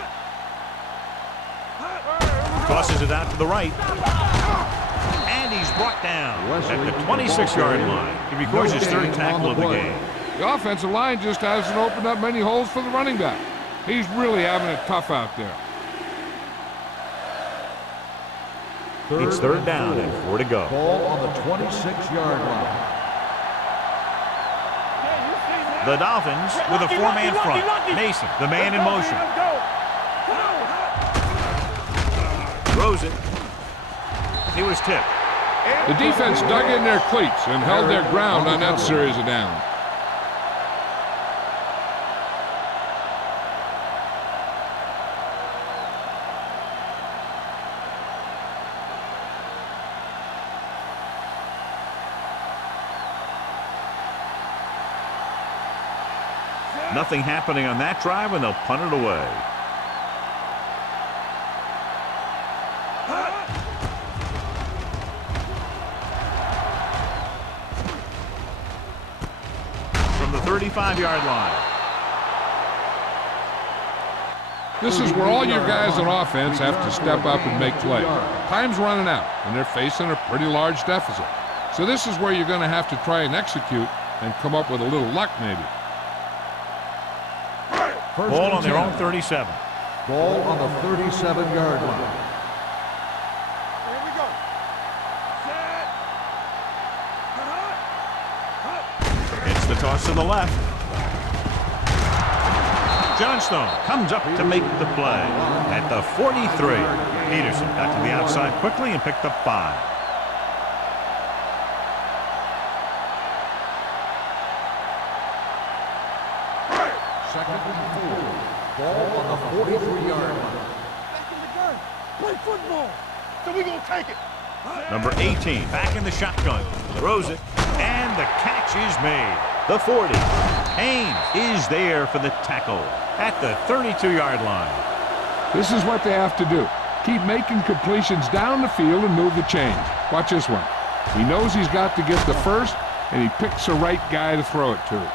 Tosses it out to the right. And he's brought down at the 26-yard line. He records his third tackle of the game. The offensive line just hasn't opened up many holes for the running back. He's really having it tough out there. It's third down and 4 to go. Ball on the 26-yard line. The Dolphins with a 4-man front. Mason, the man in motion. Throws it. He was tipped. The defense dug in their cleats and held their ground on that series of downs. Nothing happening on that drive, and they'll punt it away. From the 35-yard line. This is where all your guys on offense have to step up and make plays. Time's running out, and they're facing a pretty large deficit. So this is where you're going to have to try and execute and come up with a little luck maybe. Ball on their own 37. Ball on the 37-yard line. Here we go. Set. It's the toss to the left. Johnstone comes up to make the play at the 43. Peterson got to the outside quickly and picked up 5. Second and 4. Ball on the 43-yard line. Back in the gun. Play football. So we gonna take it. Number 18 back in the shotgun. Throws it, and the catch is made. The 40. Haynes is there for the tackle at the 32-yard line. This is what they have to do. Keep making completions down the field and move the chains. Watch this one. He knows he's got to get the first, and he picks the right guy to throw it to.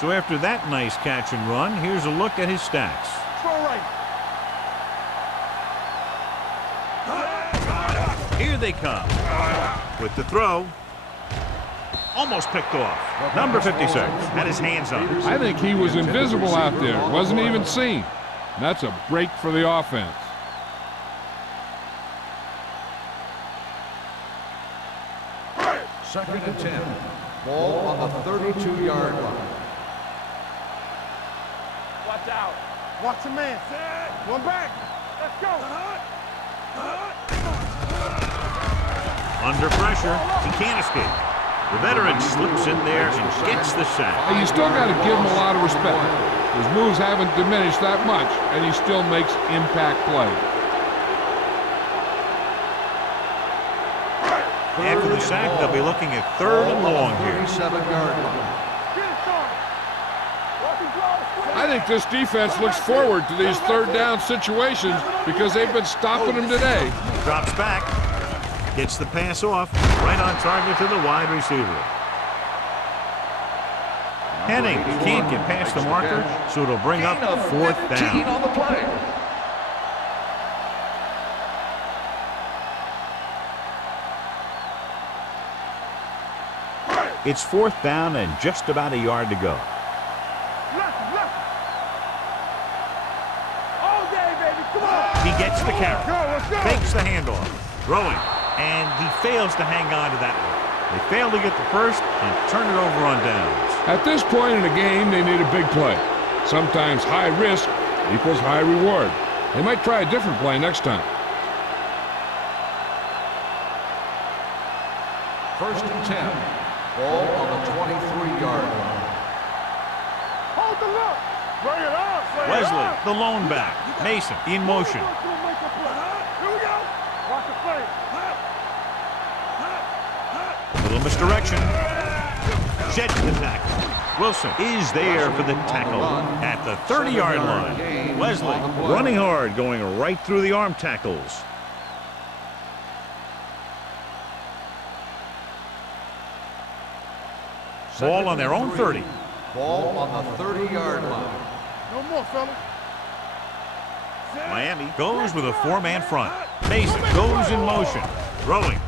So after that nice catch and run, here's a look at his stats. Throw right. Here they come. With the throw. Almost picked off. Number 56 had his hands on it. I think he was invisible out there. Wasn't even seen. And that's a break for the offense. Second and 10. Ball on the 32-yard line. Watch out. Watch the man. One back. Let's go. Under pressure, he can't escape. The veteran slips in there and gets the sack. You still got to give him a lot of respect. His moves haven't diminished that much, and he still makes impact plays. After the sack, they'll be looking at third and long here. 37-yard line. I think this defense looks forward to these third down situations because they've been stopping them today. Drops back. Gets the pass off. Right on target to the wide receiver. Henning can't get past the marker, so it'll bring up fourth down. On the play. It's fourth down and just about a yard to go. All day, baby. Come on. He gets the carry. Let's go. Fakes the handoff. Throwing. And he fails to hang on to that one. They fail to get the first and turn it over on downs. At this point in the game, they need a big play. Sometimes high risk equals high reward. They might try a different play next time. First and 10. Ball on the 23-yard line. Hold the look. Bring it on. Wesley, the lone back. Mason in motion. Here we go. Watch the play. Little misdirection. Sheds the tackle. Wilson is there for the tackle at the 30-yard line. Wesley running hard, going right through the arm tackles. Ball on their own 30. Ball on the 30-yard line. No more, fellas. Miami goes with a four-man front. Mason goes in motion. Throwing.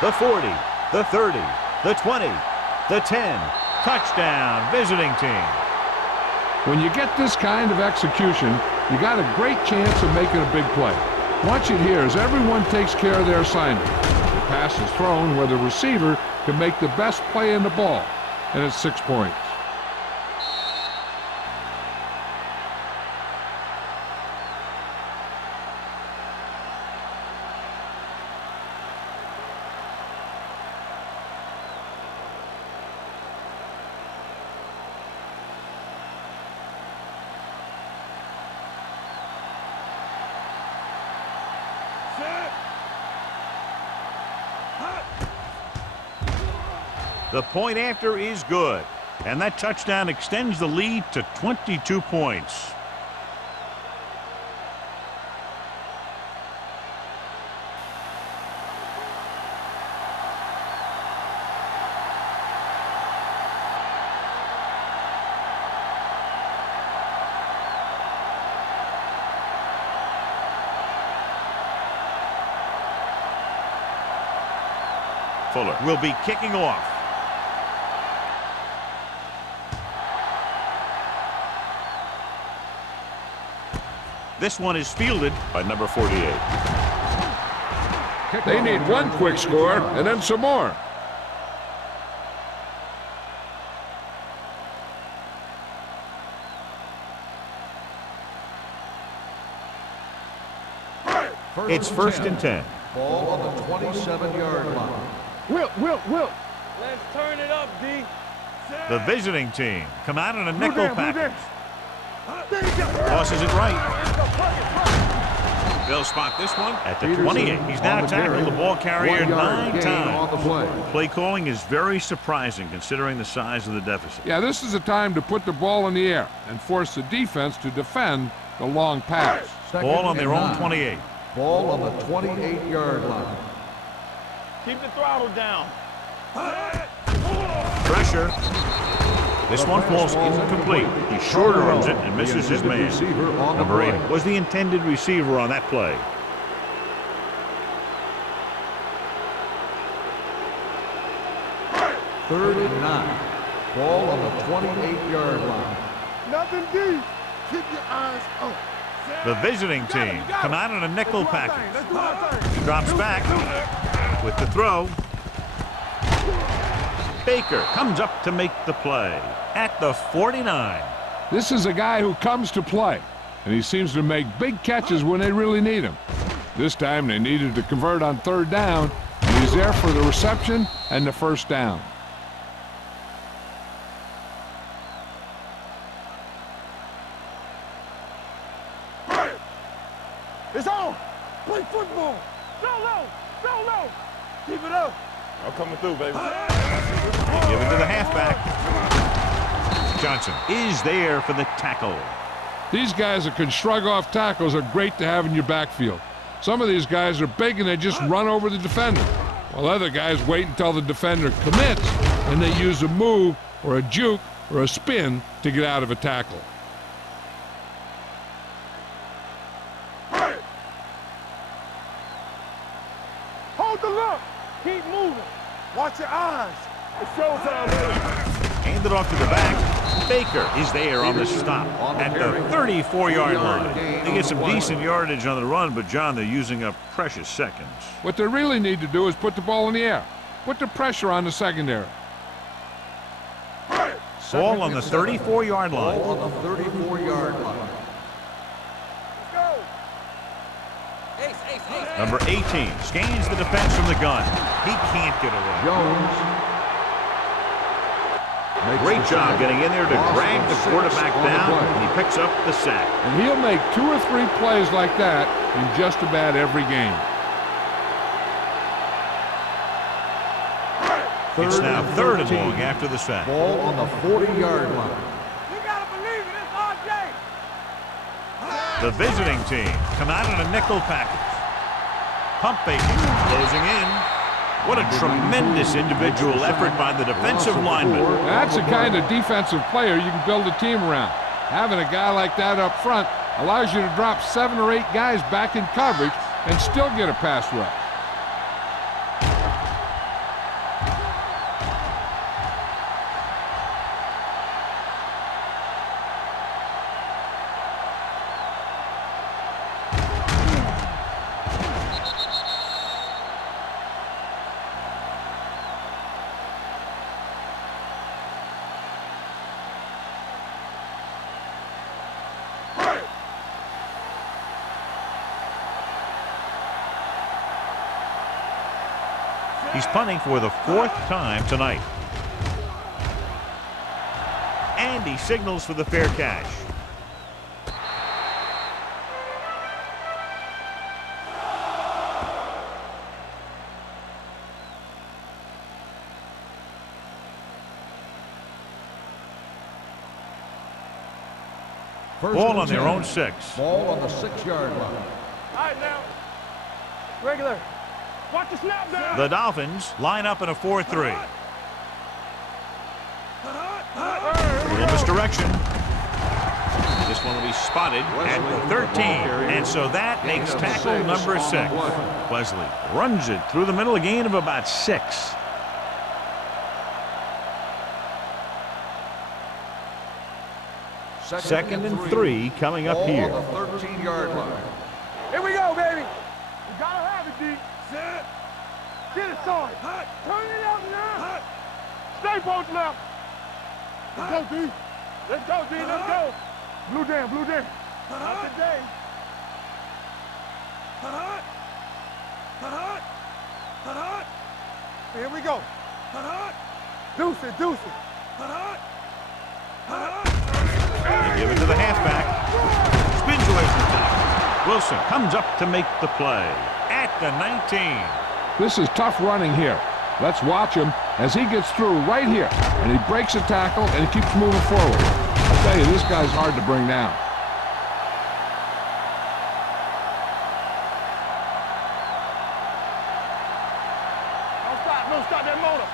The 40, the 30, the 20, the 10. Touchdown, visiting team. When you get this kind of execution, you got a great chance of making a big play. Watch it here as everyone takes care of their assignment. The pass is thrown where the receiver can make the best play in the ball, and it's 6 points. The point after is good, and that touchdown extends the lead to 22 points. Fuller will be kicking off. This one is fielded by number 48. They need one quick score and then some more. It's first and 10. Ball on the 27-yard line. Wilt. Let's turn it up, D. The visiting team come out in a nickel package. Tosses it right. They'll spot this one at the 28. He's now tackled the ball carrier 9 times. Play calling is very surprising considering the size of the deficit. Yeah, this is a time to put the ball in the air and force the defense to defend the long pass. Ball on their own 28. Ball on the 28-yard line. Keep the throttle down. Pressure. This one falls incomplete. He short arms it and misses his man. Number 8 was the intended receiver on that play. Third and 9. Ball on the 28-yard line. Nothing deep. Keep your eyes up. The visiting team come out in a nickel package. Drops back with the throw. Baker comes up to make the play at the 49. This is a guy who comes to play, and he seems to make big catches when they really need him. This time they needed to convert on 3rd down, and he's there for the reception and the 1st down. It's on. Play football. Go low. Go low. Keep it up. I'm coming through, baby. They give it to the halfback. Johnson is there for the tackle. These guys that can shrug off tackles are great to have in your backfield. Some of these guys are big and they just run over the defender, while other guys wait until the defender commits and they use a move or a juke or a spin to get out of a tackle. Hold the look. Keep moving. Watch your eyes. It's showtime, baby. Hand it off to the back. Baker is there on the stop at the 34-yard line. They get some decent yardage on the run, but, John, they're using up precious seconds. What they really need to do is put the ball in the air. Put the pressure on the secondary. Ball on the 34-yard line. Ball on the 34-yard line. Number 18 scans the defense from the gun. He can't get away. Jones. Great job getting in there to drag the quarterback down, and he picks up the sack. And he'll make 2 or 3 plays like that in just about every game. It's now 3rd and long after the sack. Ball on the 40-yard line. You gotta believe it. It's RJ. The visiting team come out in a nickel package. Pump faking, closing in. What a tremendous individual effort by the defensive lineman. That's the kind of defensive player you can build a team around. Having a guy like that up front allows you to drop 7 or 8 guys back in coverage and still get a pass rush. He's punting for the 4th time tonight. And he signals for the fair catch. Ball on their own 6. Ball on the 6-yard line. All right, now. Regular. Watch the snap down. The Dolphins line up in a 4-3. Little misdirection. This one will be spotted at the 13. And so that makes tackle number 6. Wesley runs it through the middle, a gain of about 6. Second and 3 coming up here. Ball on the 13-yard line. Here we go, baby. You gotta have it, D. Set. Get it started. Turn it up now. Stay posted up. Let's go, D. Let's go, D. Let's go. Blue jam, blue jam. Not today. Here we go. Deuce it, deuce it. They give it to the halfback. Spins away from the tackle. Wilson comes up to make the play at the 19. This is tough running here. Let's watch him as he gets through right here. And he breaks a tackle and he keeps moving forward. I'll tell you, this guy's hard to bring down. Don't stop that motor.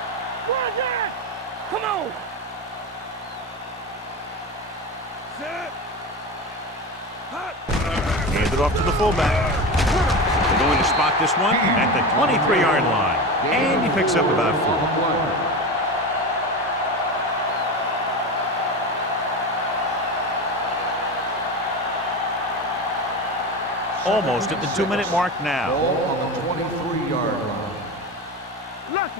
Run that. Come on. Set. Hand it off to the fullback. They're going to spot this one at the 23-yard line. And he picks up about 4. Almost at the 2-minute mark now. Ball on the 23-yard line. Left.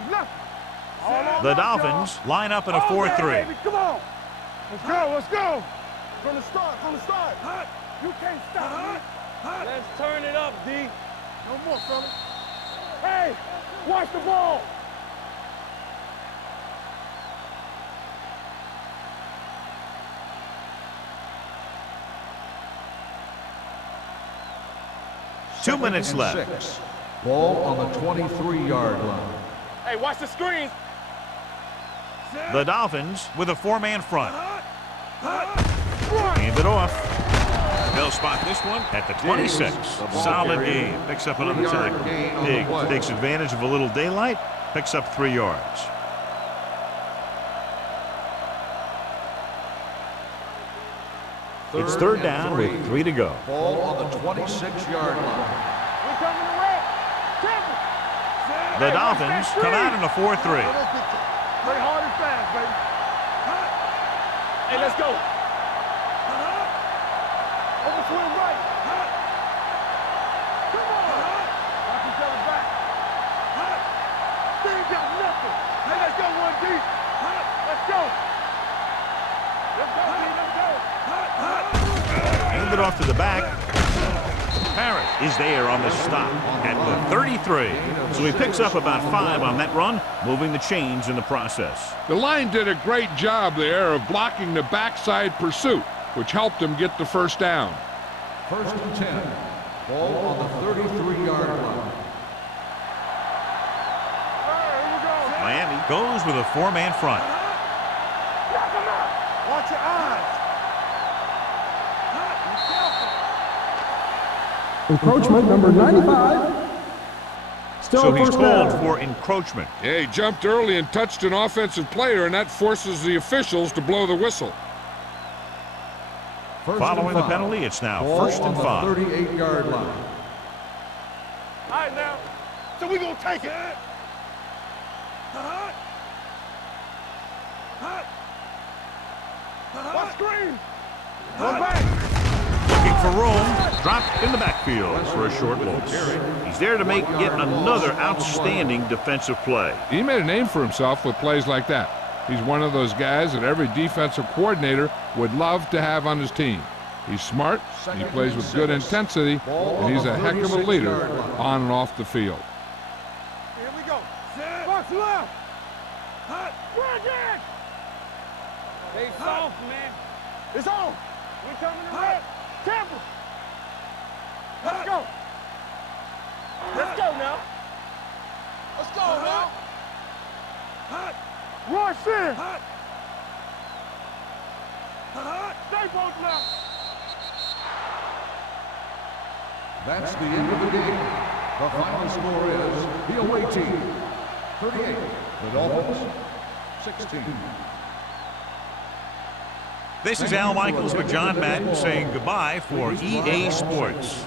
The Dolphins line up in a 4-3. Come on. Let's go, let's go. From the start, You can't stop me. Let's turn it up, D. No more, fellas. Hey, watch the ball. Two minutes and left. 6. Ball on the 23-yard line. Hey, watch the screens. The Dolphins with a 4-man front. Hand it off. They'll spot this one at the 26. Solid game. Picks up another tackle. Diggs takes advantage of a little daylight. Picks up 3 yards. It's third down with 3 to go. Ball on the 26-yard line. We're coming to red. Temple. The Dolphins come out in a 4-3. Play hard and fast, baby. Hey, let's go. Over to the right. Come on. Watch each other back. They ain't got nothing. Hey, let's go, 1D. Let's go. Let's go, D. Let's go. Hand it off to the back. Parrott is there on the stop at the 33. So he picks up about 5 on that run, moving the chains in the process. The line did a great job there of blocking the backside pursuit, which helped them get the first down. First and 10. Ball on the 33-yard line. Miami goes with a 4-man front. Watch your eyes. Encroachment number 95. Still So he's first called down. for encroachment. Yeah, he jumped early and touched an offensive player, and that forces the officials to blow the whistle. First Following and the 5. penalty, it's now Ball first and on 5. the 38-yard line. All right, now. So we gonna take it. Watch screen. Go back. Looking for room, dropped in the backfield for a short loss. He's there to make yet another outstanding defensive play. He made a name for himself with plays like that. He's one of those guys that every defensive coordinator would love to have on his team. He's smart, he plays with good intensity, and he's a heck of a leader on and off the field. Here we go. Box left. Run again. Stay soft, man. It's on. We coming to red. Temple. Let's go. Let's go now. Let's go now. Rush in. Stay both left. That's the end of the game. The final score is the away team 38, the Dolphins 16. This is Al Michaels with John Madden saying goodbye for EA Sports.